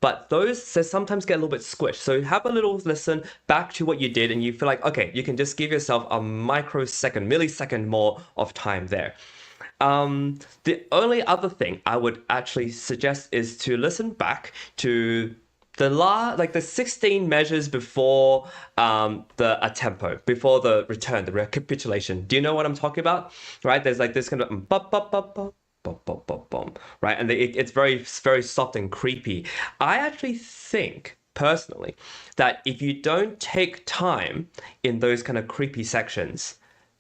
But those they sometimes get a little bit squished. So have a little listen back to what you did, and you feel like, okay, you can just give yourself a millisecond more of time there. The only other thing I would actually suggest is to listen back to the 16 measures before the a tempo, before the return, the recapitulation. Do you know what I'm talking about? Right? There's like this kind of bum, bum, bum, bum, right? And it's very, very soft and creepy. I actually think, personally, that if you don't take time in those kind of creepy sections,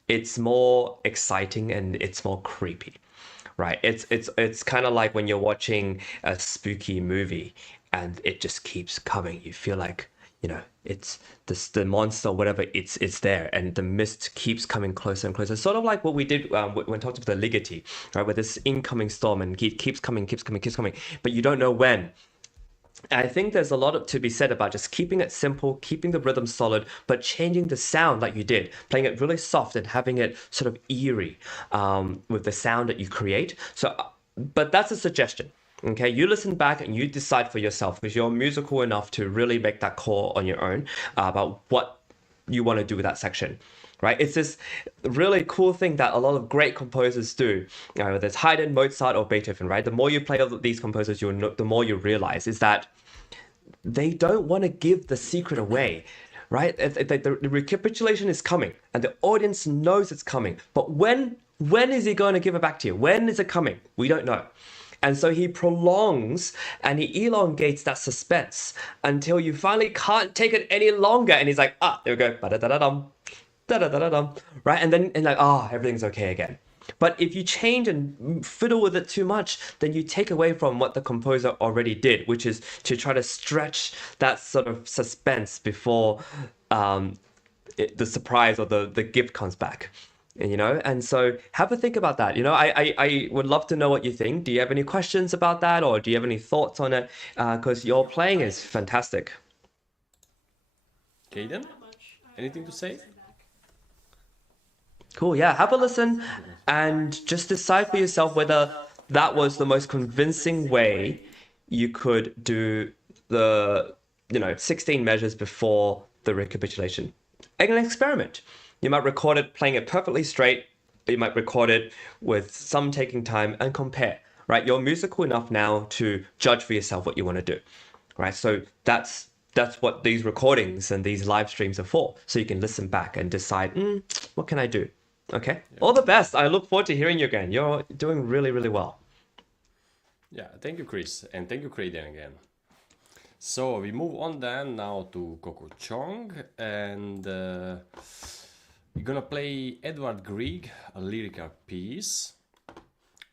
it's more exciting and it's more creepy, right? It's kind of like when you're watching a spooky movie and it just keeps coming. You feel like, it's the monster, whatever, it's there, and the mist keeps coming closer and closer. Sort of like what we did when talked about the Ligeti, right? With this incoming storm, and it keeps coming, but you don't know when. I think there's a lot to be said about just keeping it simple, keeping the rhythm solid, but changing the sound like you did, playing it really soft and having it sort of eerie with the sound that you create. So, but that's a suggestion. Okay, you listen back and you decide for yourself, because you're musical enough to really make that call on your own about what you want to do with that section. Right? It's this really cool thing that a lot of great composers do. Whether it's Haydn, Mozart, or Beethoven, right? The more you play of these composers, the more you realize is that they don't want to give the secret away, right? The recapitulation is coming, and the audience knows it's coming. But when is he going to give it back to you? When is it coming? We don't know. And so he prolongs and he elongates that suspense until you finally can't take it any longer. And he's like, there we go, ba-da-da-da-dum, da-da-da-da-dum, right? And then everything's okay again. But if you change and fiddle with it too much, then you take away from what the composer already did, which is to try to stretch that sort of suspense before the surprise or the gift comes back. And so have a think about that. I would love to know what you think. Do you have any questions about that, or do you have any thoughts on it? Because your playing is fantastic. Caden, anything to say? Cool, yeah, have a listen and just decide for yourself whether that was the most convincing way you could do the 16 measures before the recapitulation. An experiment. You might record it playing it perfectly straight. You might record it with some taking time and compare, right? You're musical enough now to judge for yourself what you want to do, right? So that's what these recordings and these live streams are for. So you can listen back and decide, what can I do? Okay. Yeah. All the best. I look forward to hearing you again. You're doing really, really well. Yeah, thank you, Chris. And thank you, Creighton, again. So we move on then now to Coco Chong, and we're gonna play Edward Grieg, a lyrical piece.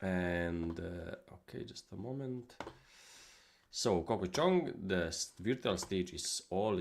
And okay, just a moment. So Coco Chong, the virtual stage is all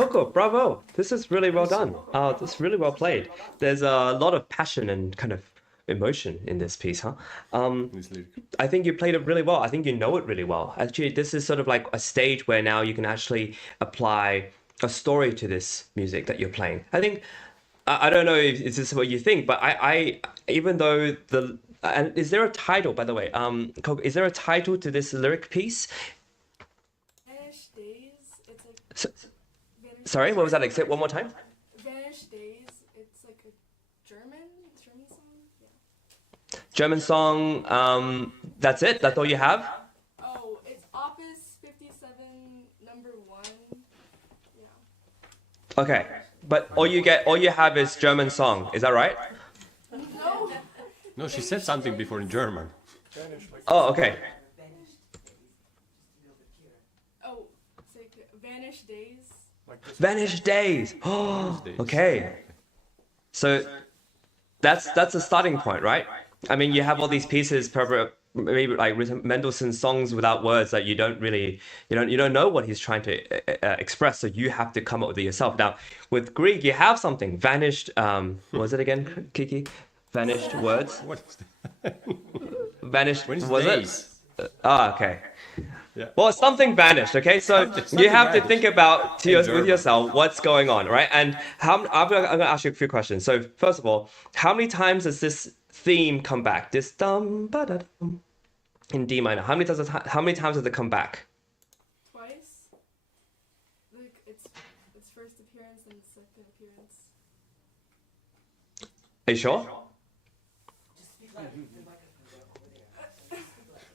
Coco, bravo. This is really well done. This is really well played. There's a lot of passion and kind of emotion in this piece, huh? I think you played it really well. I think you know it really well. Actually, this is sort of like a stage where now you can actually apply a story to this music that you're playing. I think, I don't know if this is what you think, but I even though and is there a title, by the way? Coco, is there a title to this lyric piece? Vanished Days. It's like. Sorry, what was that? Say it one more time. Vanished Days. It's like a German song. Yeah. German song. That's it. That's all you have. Oh, it's Opus 57, number 1. Yeah. Okay, but all you have is German song. Is that right? No. No, she said something before in German. Oh, okay. Oh, it's like Vanished Days. Vanished Days. Oh, okay. So that's a starting point, right? I mean, you have all these pieces, maybe like Mendelssohn's songs without words that you don't know what he's trying to express. So you have to come up with it yourself. Now, with Grieg, you have something vanished. What was it again, Kiki? Vanished words. What is that? Vanished. When is Was days? it? Okay. Yeah. Well, something vanished. Okay, so you have to vanished. think about with German. yourself what's going on, right? And I'm going to ask you a few questions. So first of all, how many times does this theme come back? This dum ba da dum in D minor. How many times does it come back? Twice. Like its first appearance and second appearance. Are you sure?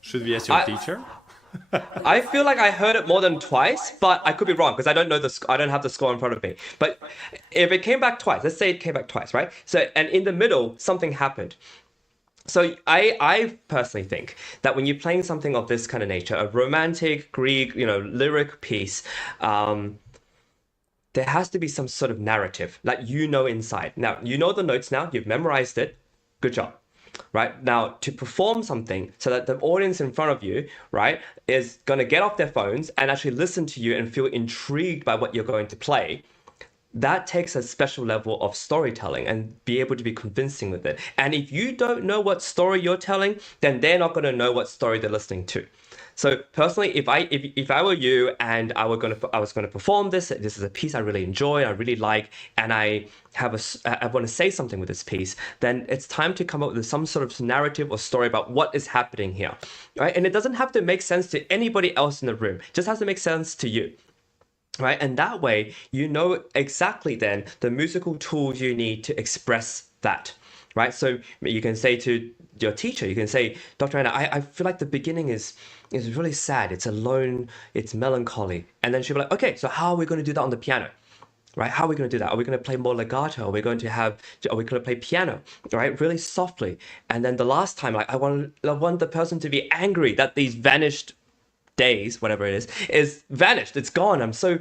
Should we ask your teacher? I feel like I heard it more than twice, but I could be wrong because I don't know I don't have the score in front of me. But if it came back twice, let's say it came back twice, right? So, and in the middle, something happened. So I personally think that when you're playing something of this kind of nature, a romantic Grieg, lyric piece, there has to be some sort of narrative that inside. Now, you know the notes now, you've memorized it. Good job. Right now, to perform something so that the audience in front of you, right, is going to get off their phones and actually listen to you and feel intrigued by what you're going to play, that takes a special level of storytelling and be able to be convincing with it. And if you don't know what story you're telling, then they're not going to know what story they're listening to. So personally, if I were you and I was going to perform this is a piece I really enjoy, I really like, and I want to say something with this piece, then it's time to come up with some sort of narrative or story about what is happening here, right? And it doesn't have to make sense to anybody else in the room; it just has to make sense to you. Right, and that way you know exactly then the musical tools you need to express that. Right, so you can say to your teacher, you can say, Dr. Anna, I feel like the beginning is really sad. It's alone. It's melancholy. And then she'll be like, okay, so how are we going to do that on the piano? Right? How are we going to do that? Are we going to play more legato? Are we going to play piano? Right? Really softly. And then the last time, like I want the person to be angry that these vanished days, whatever it is vanished. It's gone. I'm so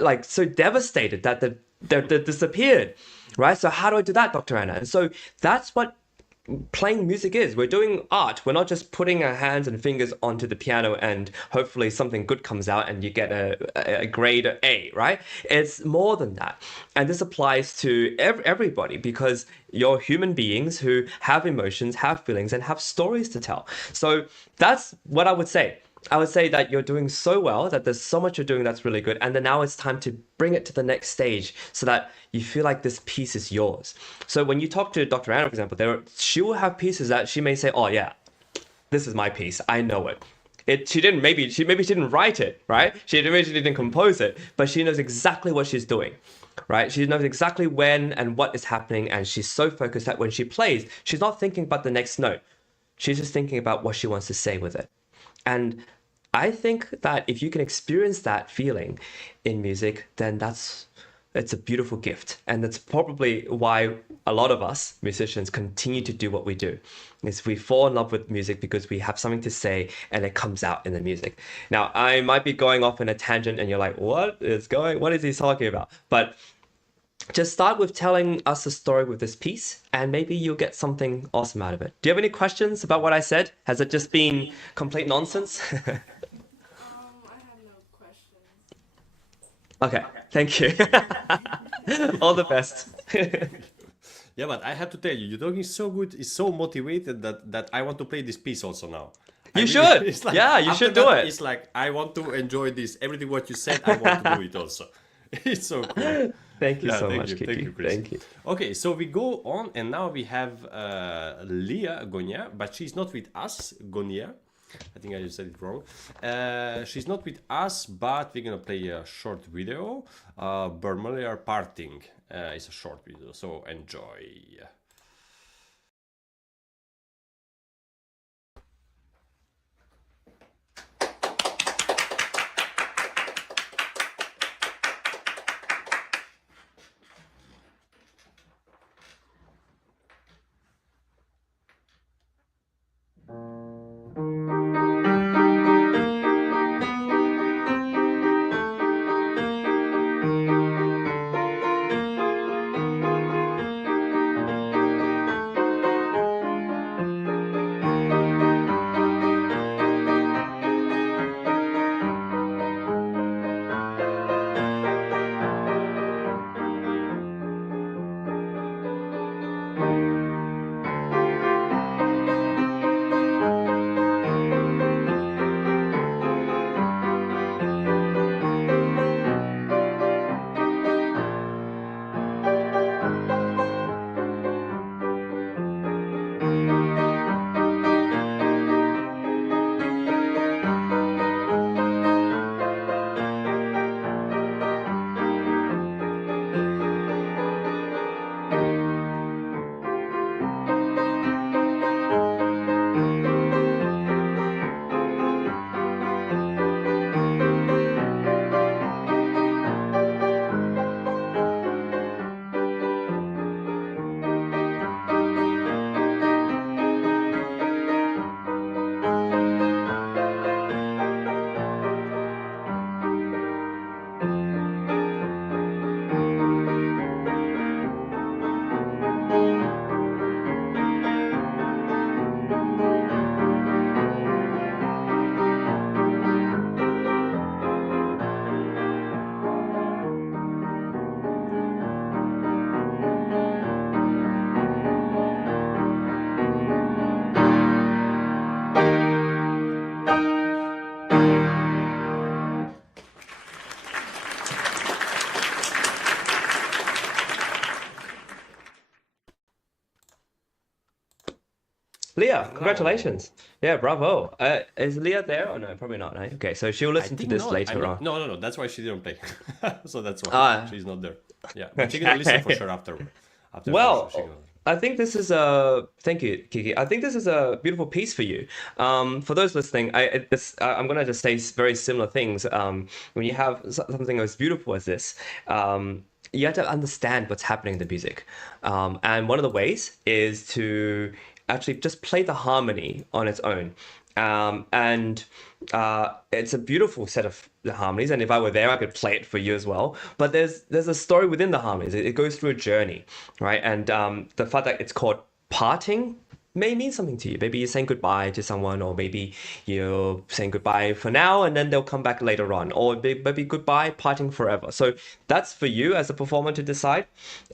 devastated that they're disappeared. Right? So how do I do that, Dr. Anna? And so that's what playing music is. We're doing art. We're not just putting our hands and fingers onto the piano and hopefully something good comes out and you get a grade A, right? It's more than that. And this applies to everybody because you're human beings who have emotions, have feelings, and have stories to tell. So that's what I would say. I would say that you're doing so well, that there's so much you're doing that's really good. And then now it's time to bring it to the next stage so that you feel like this piece is yours. So when you talk to Dr. Anna, for example, she will have pieces that she may say, oh yeah, this is my piece. I know it. Maybe she didn't write it, right? She didn't compose it, but she knows exactly what she's doing, right? She knows exactly when and what is happening. And she's so focused that when she plays, she's not thinking about the next note. She's just thinking about what she wants to say with it. And I think that if you can experience that feeling in music, then it's a beautiful gift. And that's probably why a lot of us musicians continue to do what we do, is we fall in love with music because we have something to say and it comes out in the music. Now, I might be going off in a tangent and you're like, what is he talking about? But just start with telling us a story with this piece and maybe you'll get something awesome out of it. Do you have any questions about what I said? Has it just been complete nonsense? I have no questions. Okay, Thank you. All the best. Yeah, but I have to tell you, you're talking so good, it's so motivated that I want to play this piece also now. You should. It's like, Yeah, you after should do that, it. It's like, I want to enjoy this. Everything what you said, I want to do it also. It's so cool. Thank you Yeah, so thank much, you, Kiki. thank you, Chris. Thank you. Okay, so we go on, and now we have Leah Gonia, but she's not with us, Gonia. I think I just said it wrong. She's not with us, but we're gonna play a short video. Bermuliar Parting is a short video, so enjoy. Leah, congratulations. Yeah, bravo. Is Leah there? Oh, no, probably not. Right? Okay, so she'll I listen to think this not. later on. No. That's why she didn't play. So that's why Ah. she's not there. Yeah, but she's gonna listen for sure after. After Well, for sure, I think this is a thank you, Kiki. I think this is a beautiful piece for you. For those listening, I'm gonna just say very similar things. When you have something as beautiful as this, you have to understand what's happening in the music, and one of the ways is to actually just play the harmony on its own. And it's a beautiful set of the harmonies, and if I were there, I could play it for you as well. But there's a story within the harmonies. It goes through a journey, right? And the fact that it's called parting may mean something to you. Maybe you're saying goodbye to someone, or maybe you're saying goodbye for now, and then they'll come back later on, or maybe goodbye, parting forever. So that's for you as a performer to decide.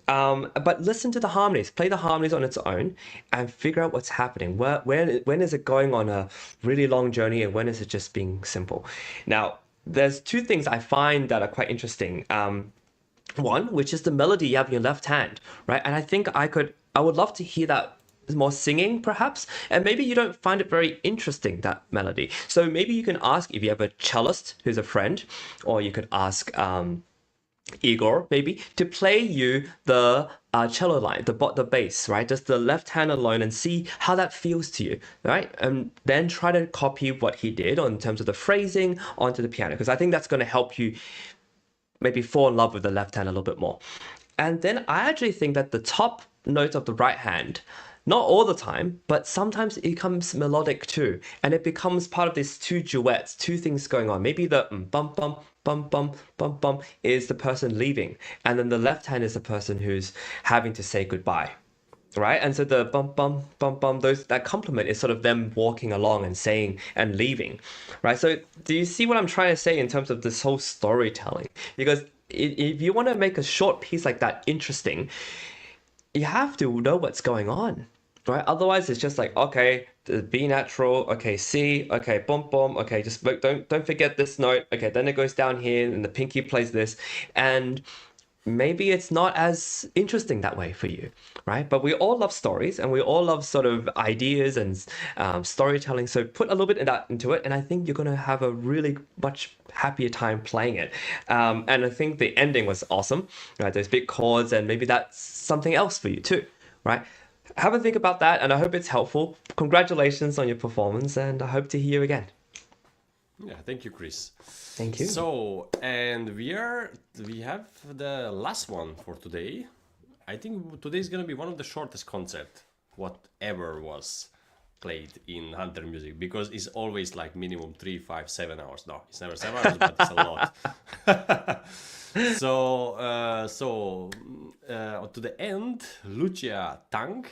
But listen to the harmonies, play the harmonies on its own, and figure out what's happening. When is it going on a really long journey, and when is it just being simple? Now, there's two things I find that are quite interesting. One, which is the melody you have in your left hand, right? And I would love to hear that more singing, perhaps. And maybe you don't find it very interesting, that melody. So maybe you can ask if you have a cellist who's a friend, or you could ask Igor, maybe, to play you the cello line, the bass, right? Just the left hand alone, and see how that feels to you, right? And then try to copy what he did in terms of the phrasing onto the piano, because I think that's going to help you maybe fall in love with the left hand a little bit more. And then I actually think that the top note of the right hand, not all the time, but sometimes it becomes melodic too. And it becomes part of these two duets, two things going on. Maybe the bum bum bum bum bum bum is the person leaving. And then the left hand is the person who's having to say goodbye. Right? And so the bum bum bum bum, that compliment is sort of them walking along and saying and leaving. Right? So do you see what I'm trying to say in terms of this whole storytelling? Because if you want to make a short piece like that interesting, you have to know what's going on, right? Otherwise, it's just like, okay, the B natural, okay, C, okay, boom, boom, okay, just don't forget this note. Okay, then it goes down here, and the pinky plays this, and maybe it's not as interesting that way for you, right? But we all love stories, and we all love sort of ideas and storytelling. So put a little bit of that into it, and I think you're going to have a really much happier time playing it. And I think the ending was awesome, right? Those big chords, and maybe that's something else for you too, right? Have a think about that, and I hope it's helpful. Congratulations on your performance, and I hope to hear you again. Yeah, thank you, Chris. Thank you. So, and we have the last one for today. I think today is gonna be one of the shortest concert whatever was played in Hunter music, because it's always like minimum 3, 5, 7 hours. No, it's never 7 hours, but it's a lot. To the end, Lucia Tang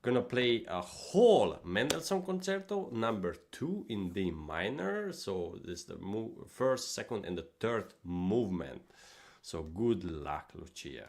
gonna play a whole Mendelssohn concerto number 2 in D minor. So this is the first, second, and the third movement. So good luck, Lucia.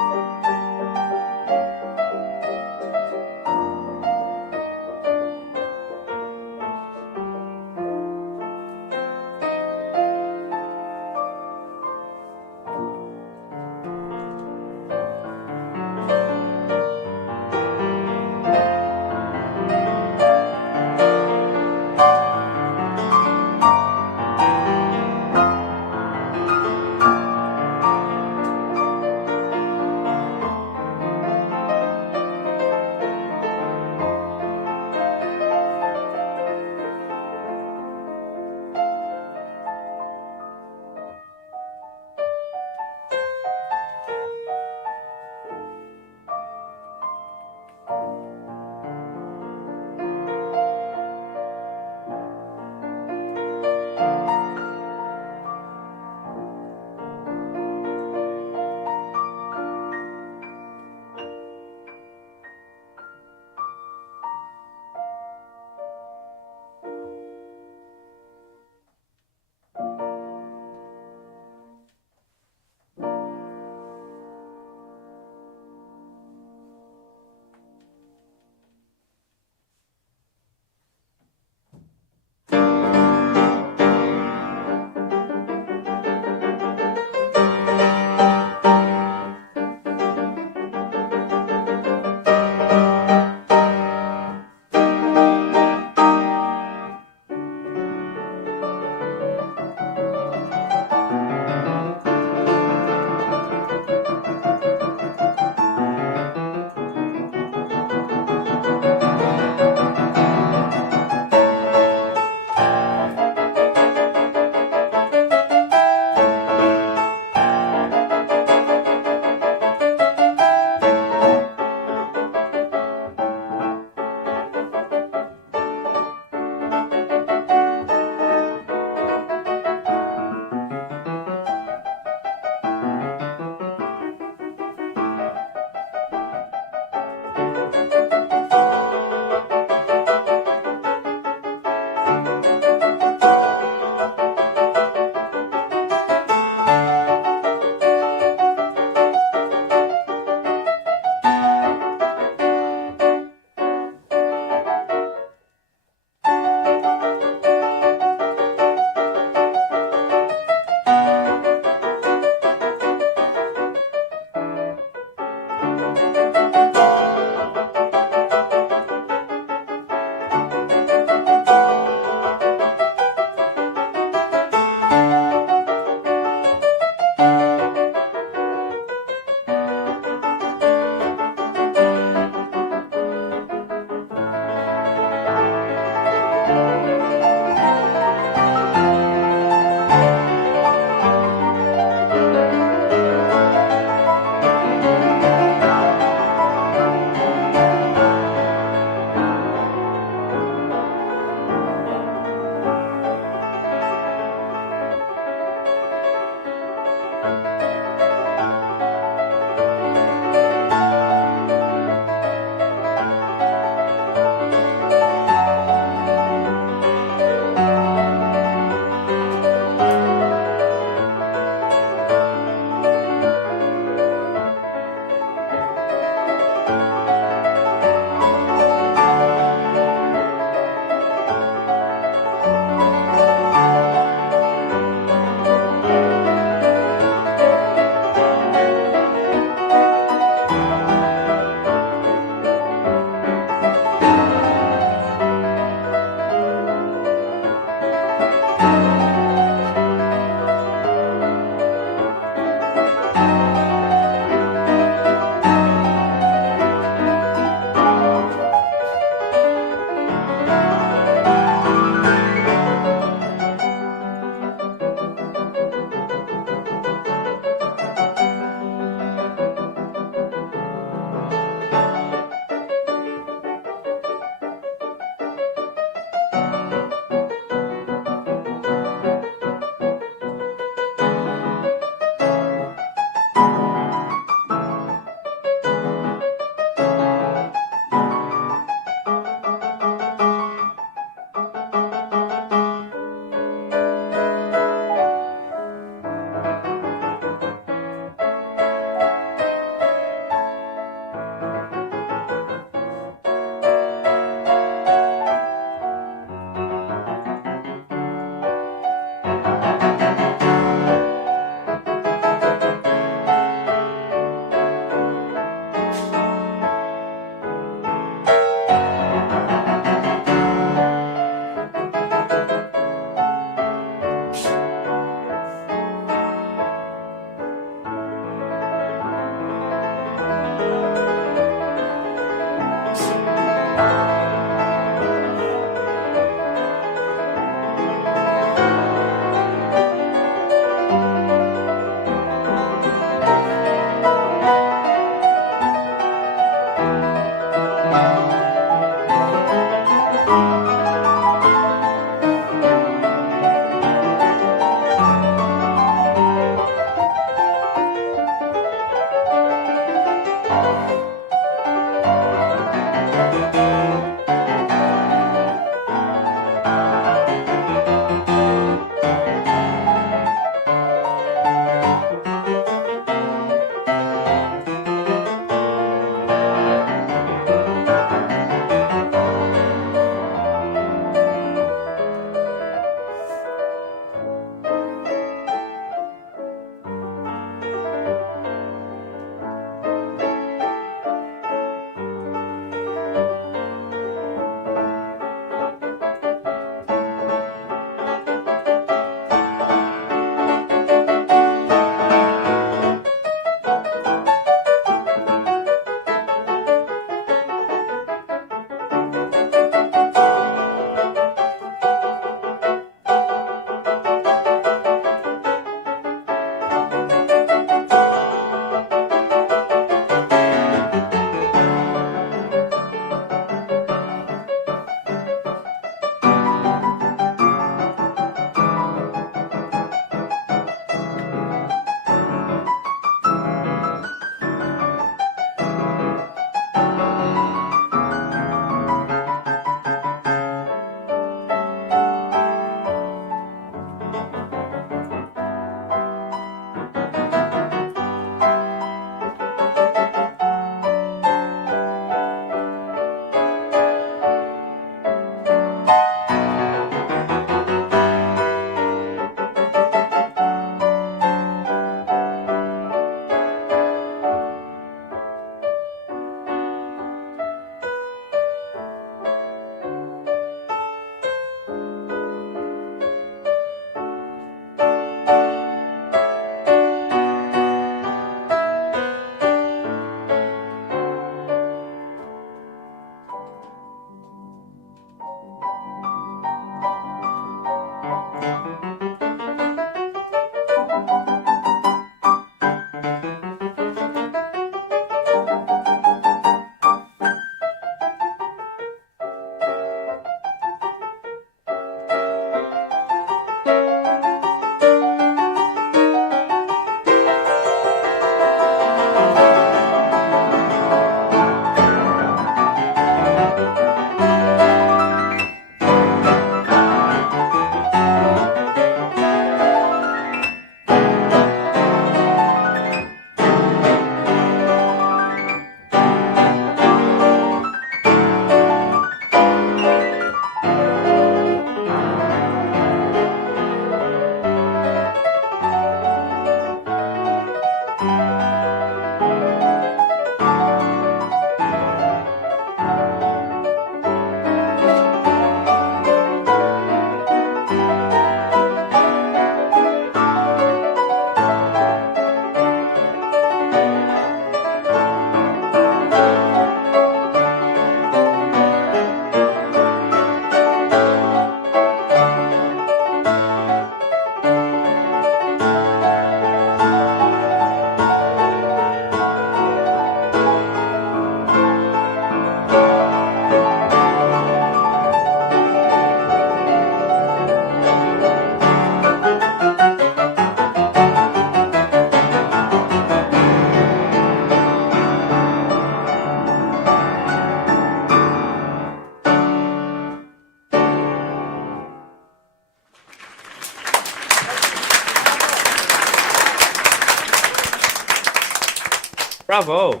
Bravo.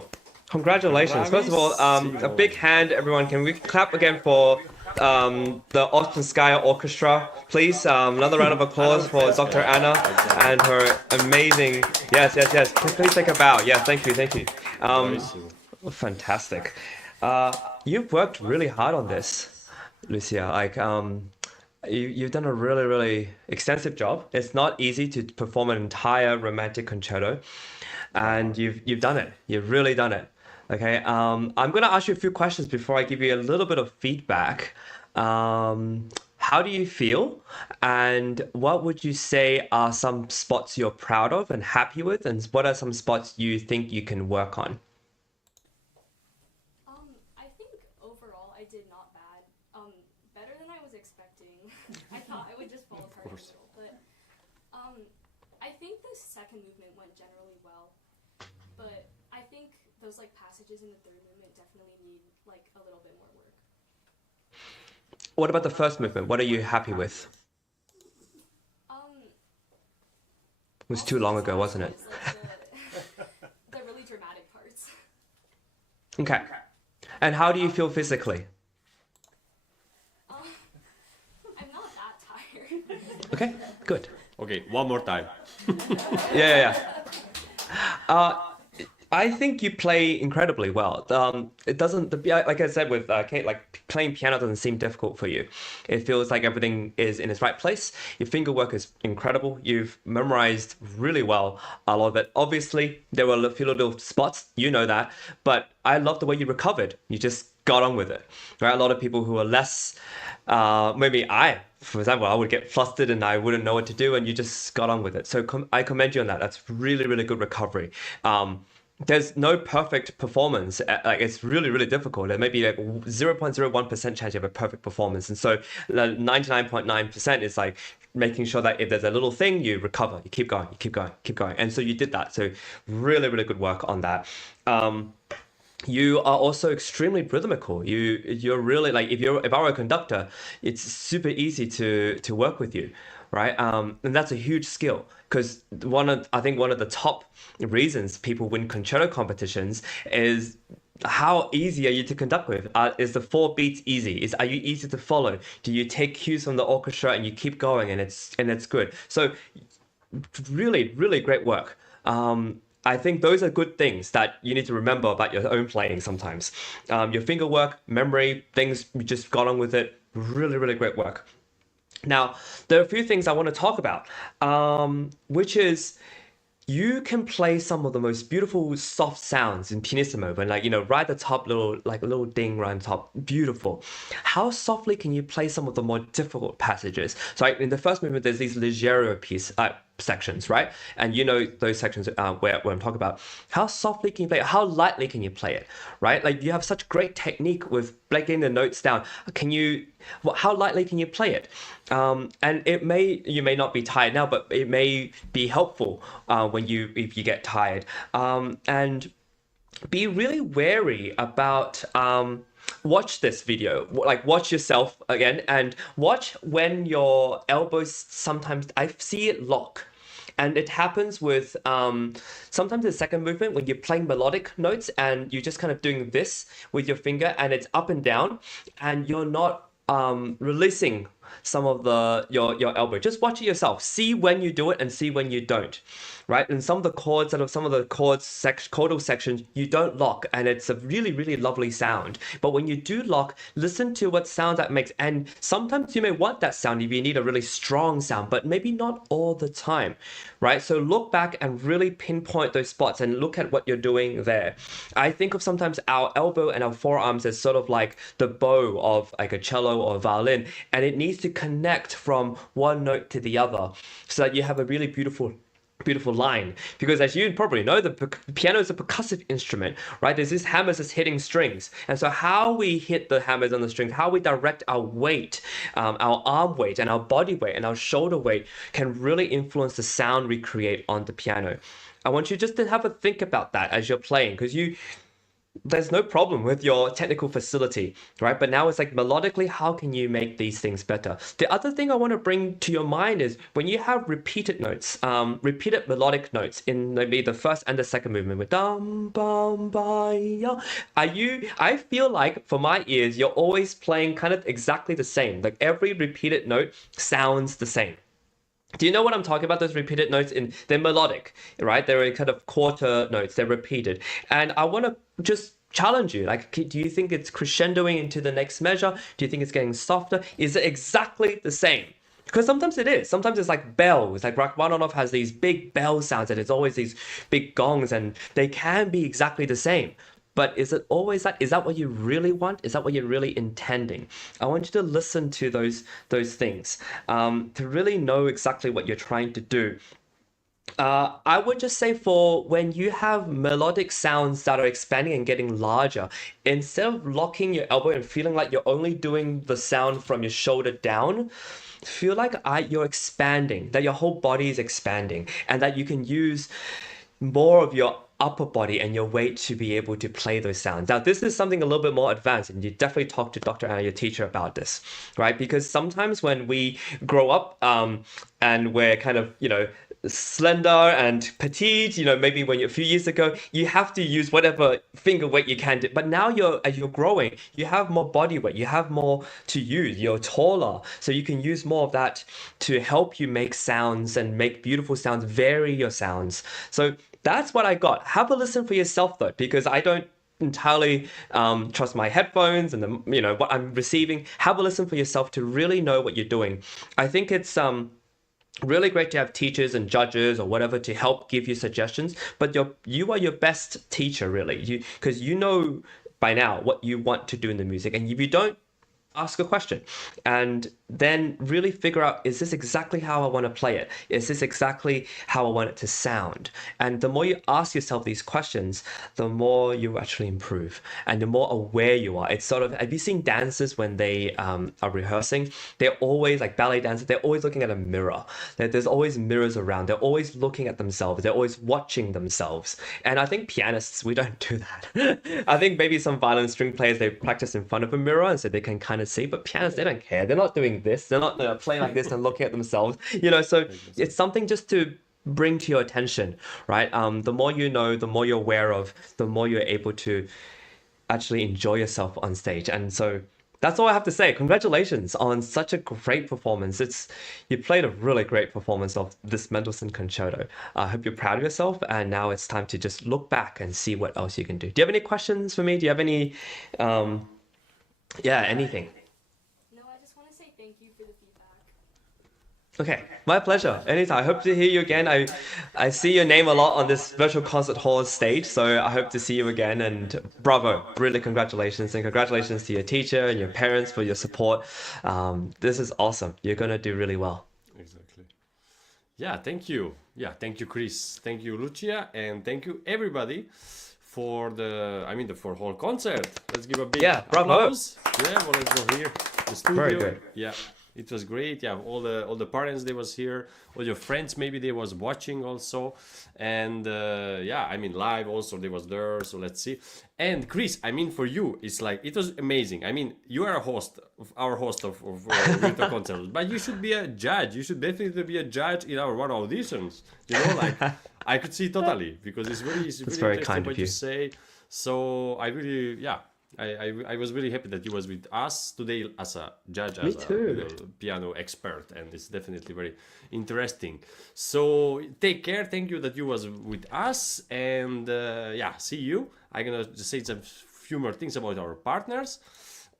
Congratulations. First of all, a Bravissimo. big hand, everyone. Can we clap again for the Ouspenskaya Orchestra? Please, another round of applause for Dr. Anna and her amazing... Yes, yes, yes. Please take a bow. Yeah, thank you, thank you. Bravissimo. Fantastic. You've worked really hard on this, Lucia. Like, you've done a really, really extensive job. It's not easy to perform an entire romantic concerto, and you've done it. You've really done it. Okay. I'm gonna ask you a few questions before I give you a little bit of feedback. How do you feel, and what would you say are some spots you're proud of and happy with, and what are some spots you think you can work on? I think overall I did not bad. Better than I was expecting. I thought I would just fall apart in the middle, but I think the second movement went generally well. But I think those like passages in the third movement definitely need like a little bit more work. What about the first movement? What are you happy with? It was too long ago, wasn't it? Like the really dramatic parts. Okay. And how do you feel physically? I'm not that tired. Okay, good. Okay, one more time. Yeah. I think you play incredibly well. It doesn't, like I said with Kate, like playing piano doesn't seem difficult for you. It feels like everything is in its right place. Your finger work is incredible. You've memorized really well a lot of it. Obviously, there were a few little spots, you know that, but I love the way you recovered. You just got on with it, right? A lot of people who are less, maybe for example, I would get flustered and I wouldn't know what to do, and you just got on with it. So I commend you on that. That's really, really good recovery. There's no perfect performance. Like it's really, really difficult. There may be like 0.01% chance you have a perfect performance. And so 99.9% is like making sure that if there's a little thing, you recover, you keep going, you keep going, keep going. And so you did that. So really, really good work on that. You are also extremely rhythmical. You're really like if I were a conductor, it's super easy to work with you, right? And that's a huge skill because I think one of the top reasons people win concerto competitions is how easy are you to conduct with? Is the 4 beats easy? Are you easy to follow? Do you take cues from the orchestra and you keep going and it's good? So really, really great work. I think those are good things that you need to remember about your own playing sometimes. Your finger work, memory, things, you just got on with it. Really, really great work. Now, there are a few things I want to talk about, which is you can play some of the most beautiful soft sounds in pianissimo, when like, right at the top, like a little ding right on top, beautiful. How softly can you play some of the more difficult passages? So in the first movement, there's these leggero sections, right? And those sections where I'm talking about. How softly can you play it? How lightly can you play it, right? Like you have such great technique with breaking the notes down. How lightly can you play it? And you may not be tired now, but it may be helpful if you get tired. And be really wary about watch this video, like watch yourself again and watch when your elbows sometimes I see it lock. And it happens with sometimes the second movement when you're playing melodic notes and you're just kind of doing this with your finger and it's up and down and you're not releasing some of your elbow. Just watch it yourself. See when you do it and see when you don't, right? And some of the chords chordal sections, you don't lock, and it's a really, really lovely sound. But when you do lock, listen to what sound that makes. And sometimes you may want that sound if you need a really strong sound, but maybe not all the time, right? So look back and really pinpoint those spots and look at what you're doing there. I think of sometimes our elbow and our forearms as sort of like the bow of like a cello or a violin, and it needs to connect from one note to the other so that you have a really beautiful line. Because as you probably know, the piano is a percussive instrument, right? There's these hammers that's hitting strings, and so how we hit the hammers on the strings, how we direct our weight, our arm weight and our body weight and our shoulder weight can really influence the sound we create on the piano. I want you just to have a think about that as you're playing, because there's no problem with your technical facility, right? But now it's like melodically, how can you make these things better? The other thing I want to bring to your mind is when you have repeated notes, repeated melodic notes in maybe the first and the second movement with dum bum ba ya, I feel like for my ears, you're always playing kind of exactly the same. Like every repeated note sounds the same. Do you know what I'm talking about? Those repeated notes they're melodic, right? They're in kind of quarter notes, they're repeated. And I want to just challenge you. Like, do you think it's crescendoing into the next measure? Do you think it's getting softer? Is it exactly the same? Because sometimes it is. Sometimes it's like bells. Like Rachmaninoff has these big bell sounds and it's always these big gongs and they can be exactly the same. But is it always that? Is that what you really want? Is that what you're really intending? I want you to listen to those things to really know exactly what you're trying to do. I would just say for when you have melodic sounds that are expanding and getting larger, instead of locking your elbow and feeling like you're only doing the sound from your shoulder down, feel like you're expanding, that your whole body is expanding, and that you can use more of your upper body and your weight to be able to play those sounds. Now, this is something a little bit more advanced, and you definitely talk to Dr. Anna, your teacher, about this, right? Because sometimes when we grow up and we're kind of, slender and petite, maybe when you're a few years ago, you have to use whatever finger weight you can do. But now as you're growing, you have more body weight, you have more to use, you're taller. So you can use more of that to help you make sounds and make beautiful sounds, vary your sounds. So that's what I got. Have a listen for yourself though, because I don't entirely trust my headphones and what I'm receiving. Have a listen for yourself to really know what you're doing. I think it's really great to have teachers and judges or whatever to help give you suggestions, but you are your best teacher, really, because you know by now what you want to do in the music, and if you don't, ask a question and then really figure out, is this exactly how I want to play it? Is this exactly how I want it to sound? And the more you ask yourself these questions, the more you actually improve and the more aware you are. It's sort of, have you seen dancers when they are rehearsing? They're always, like ballet dancers, they're always looking at a mirror. There's always mirrors around. They're always looking at themselves. They're always watching themselves. And I think pianists, we don't do that. I think maybe some violin string players, they practice in front of a mirror and so they can kind of see, but pianists, they don't care. They're not doing this. They're not playing like this and looking at themselves. So it's something just to bring to your attention, right? The more you know, the more you're aware of, the more you're able to actually enjoy yourself on stage. And so that's all I have to say. Congratulations on such a great performance. You played a really great performance of this Mendelssohn concerto. I hope you're proud of yourself. And now it's time to just look back and see what else you can do. Do you have any questions for me? Do you have any, anything? No, I just want to say thank you for the feedback. Okay, my pleasure. Anytime. I hope to hear you again. I see your name a lot on this virtual concert hall stage, so I hope to see you again. And bravo, really congratulations. And congratulations to your teacher and your parents for your support. This is awesome. You're going to do really well. Exactly. Yeah, thank you. Yeah, thank you, Chris. Thank you, Lucia. And thank you, everybody, for the whole concert. Let's give a big applause. Yeah, well, let's go here. The studio. Very good. Yeah. It was great. Yeah, all the parents, they was here. All your friends, maybe they was watching also. And live also they was there. So let's see. And Chris, for you, it's like, it was amazing. You are our host of virtual concerts, but you should be a judge. You should definitely be a judge in our one auditions. I could see totally, because it's very kind what of you. Say. So I really, I was really happy that you was with us today as a judge, Me as too. a piano expert, and it's definitely very interesting. So take care. Thank you that you was with us, and see you. I'm gonna just say some few more things about our partners.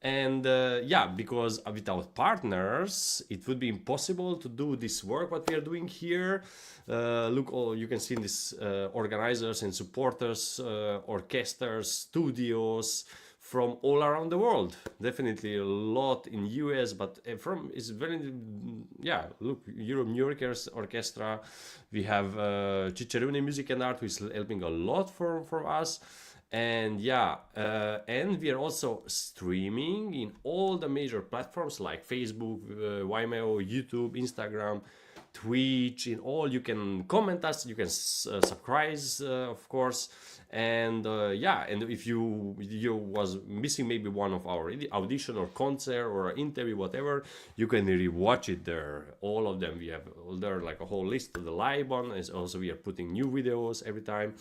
And because without partners, it would be impossible to do this work what we are doing here. You can see this organizers and supporters, orchestras, studios from all around the world. Definitely a lot in US, but Europe, New Yorkers Orchestra. We have Ciccerone Music and Art, who is helping a lot for us. And and we are also streaming in all the major platforms like Facebook, Vimeo, YouTube, Instagram. Twitch, in all. You can comment us, you can subscribe, of course. And yeah, and if you was missing maybe one of our audition or concert or interview, whatever, you can rewatch it there. All of them we have there, like a whole list of the live one. Is also we are putting new videos every time.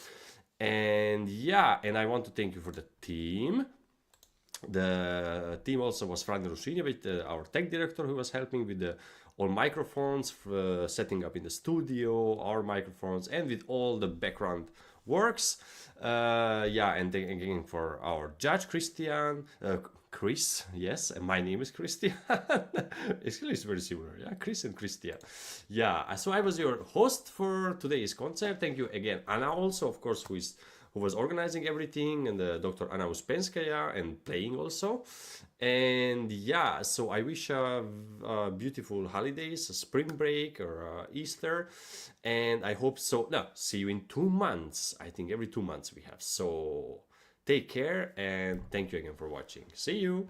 And yeah, and I want to thank you for the team. The team also was Frank Rusinjevic, our tech director, who was helping with the all microphones, setting up in the studio, our microphones, and with all the background works. Yeah, and then again for our judge, Chris, yes, and my name is Christian. It's very similar, yeah, Chris and Christian. Yeah, so I was your host for today's concert. Thank you again, Anna, also, of course, who was organizing everything, and Dr. Anna Ouspenskaya, and playing also. And yeah, so I wish beautiful holidays, a spring break or Easter, and I hope so. No, see you in 2 months. I think every 2 months we have. So take care, and thank you again for watching. See you.